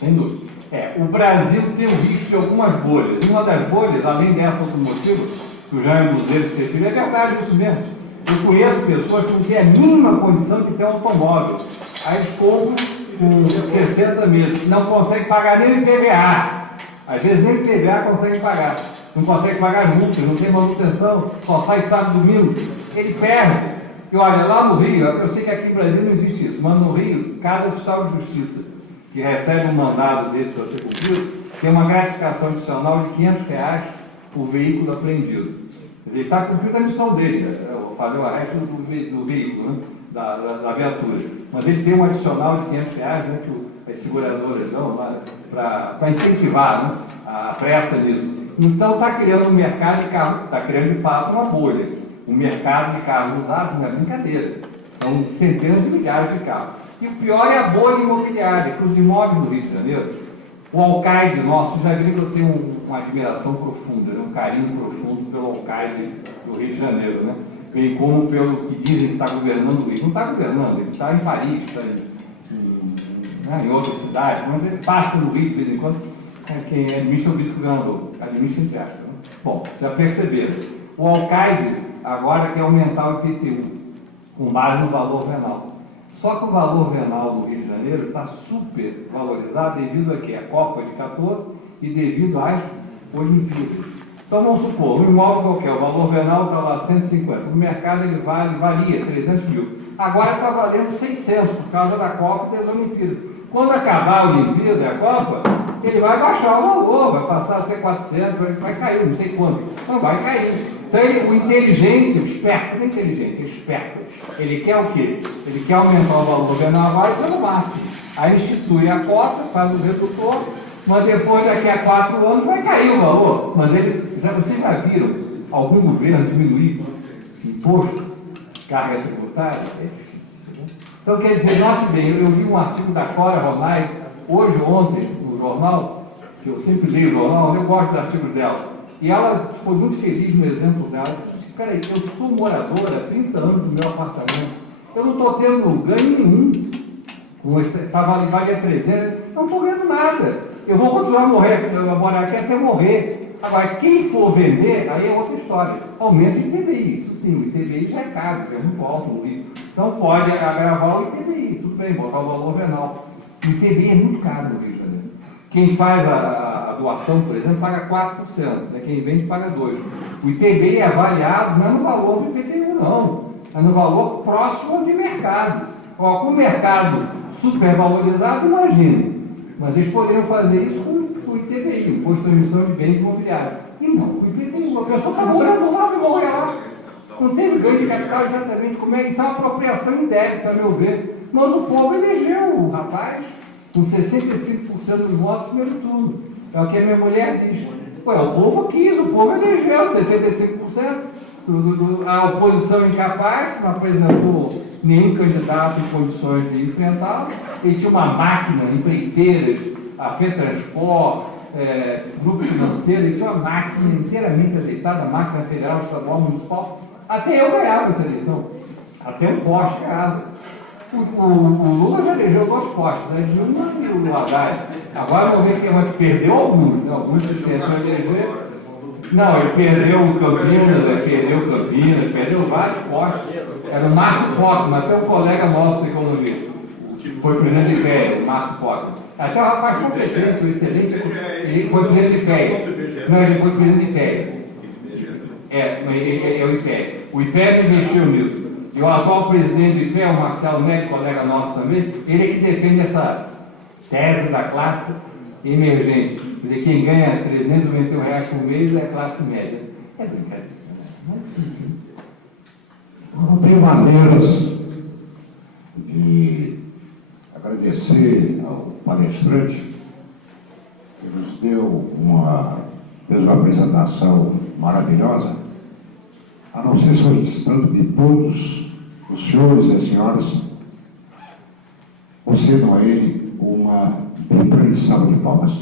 Sem dúvida. O Brasil tem o risco de algumas bolhas. Uma das bolhas, além dessa automotiva, que o Jair Buzeiro se referiu, é verdade isso mesmo. Eu conheço pessoas que não têm a mínima condição de ter um automóvel. Aí eles compram com 60 meses, não conseguem pagar nem o IPVA. Às vezes nem o IPVA conseguem pagar. Não consegue pagar as multas, não tem manutenção, só sai sábado e domingo. Ele perde. E olha, lá no Rio, eu sei que aqui no Brasil não existe isso, mas no Rio, cada oficial de justiça que recebe um mandado desse para ser cumprido, tem uma gratificação adicional de R$500 por veículo apreendido. Ele está cumprindo a missão dele, fazer o arresto do veículo, né? da viatura. Mas ele tem um adicional de R$500, né, que as seguradoras dão para incentivar, né, a pressa nisso. Então está criando um mercado de carro, está criando de fato uma bolha. O mercado de carros usados não é brincadeira. São centenas de milhares de carros. E o pior é a bolha imobiliária, que os imóveis do Rio de Janeiro, o alcaide nosso, já viram que eu tenho uma admiração profunda, né, um carinho profundo pelo alcaide do Rio de Janeiro, né? Bem como pelo que dizem que está governando o Rio. Não está governando, ele está em Paris, está em outras cidades, mas ele passa no Rio de vez em quando. Quem administra é o vice-governador, administra entre aspas. Né? Bom, já perceberam. O alcaide agora quer aumentar o IPTU, com base no valor venal. Só que o valor venal do Rio de Janeiro está super valorizado devido a quê? A Copa de 14 e devido às Olimpíadas. Então vamos supor, um imóvel qualquer, o valor venal está lá 150, no mercado ele valia 300 mil. Agora está valendo 600 por causa da Copa e das Olimpíadas. Quando acabar a Olimpíada e a Copa, ele vai baixar o valor, vai passar a ser 400, vai cair, não sei quanto, mas vai cair. Então o inteligente, o esperto, não é inteligente, é esperto. Ele quer o quê? Ele quer aumentar o valor venal agora pelo máximo. Aí institui a cota, faz o redutor, mas depois, daqui a 4 anos, vai cair o valor. Mas vocês já viram algum governo diminuir imposto, carga tributária? Então, quer dizer, note bem, eu li um artigo da Cora Ronay, hoje ou ontem, no jornal, que eu sempre leio o jornal, eu gosto do artigo dela. E ela foi muito feliz no exemplo dela. Ela disse, peraí, eu sou moradora há 30 anos do meu apartamento, eu não estou tendo ganho nenhum. Valia 300, não estou ganhando nada. Eu vou continuar a morar aqui até morrer. Agora, quem for vender, aí é outra história. Aumenta o ITBI. Isso sim, o ITBI já é caro, é muito alto no Rio. Então pode agravar o ITBI, tudo bem, botar o valor venal. O ITBI é muito caro no Rio de Janeiro. Quem faz a doação, por exemplo, paga 4%, né? Quem vende paga 2%. O ITBI é avaliado não é no valor do IPTU, não. É no valor próximo de mercado. Ó, com o mercado supervalorizado, imagina. Mas eles poderiam fazer isso com o ITBI, o Imposto de Emissão de Bens Imobiliários. E não, com o IPTU. A pessoa está morando lá e morre lá. Não teve ganho de capital exatamente como é. Isso é uma apropriação indébita, a meu ver. Mas o povo elegeu o rapaz com 65% dos votos no primeiro turno. É o que a minha mulher diz. Ué, o povo quis, o povo elegeu 65%. A oposição incapaz, não apresentou nenhum candidato em condições de enfrentá-lo. Ele tinha uma máquina, empreiteiras, a FETransport, grupo financeiro, ele tinha uma máquina inteiramente ajeitada, máquina federal, estadual, municipal. Até eu ganhava essa eleição. Até o poste ganhava. O Lula já elegeu 2 postes, né? Dilma e o Haddad. Agora vamos ver quem perdeu alguns, né? Alguns que tentam eleger. Não, ele perdeu o Campinas, perdeu vários postes. Era o Márcio Pockmann, até um colega nosso economista. Foi presidente de IPEA, o Márcio Pockmann. Até o rapaz competente, excelente. Ele foi presidente de IPEA. Não, ele foi presidente de IPEA. É o IPEA. O IPEA que mexeu nisso. E o atual presidente do IPEA, o Marcelo Neto, colega nosso também, ele é que defende essa tese da classe emergente. Quer dizer, quem ganha R$391 por mês é a classe média. É brincadeira. Não tenho maneiras de agradecer ao palestrante que nos fez uma apresentação maravilhosa, a não ser solicitando de todos os senhores e as senhoras, concedam a ele uma grande salva de palmas.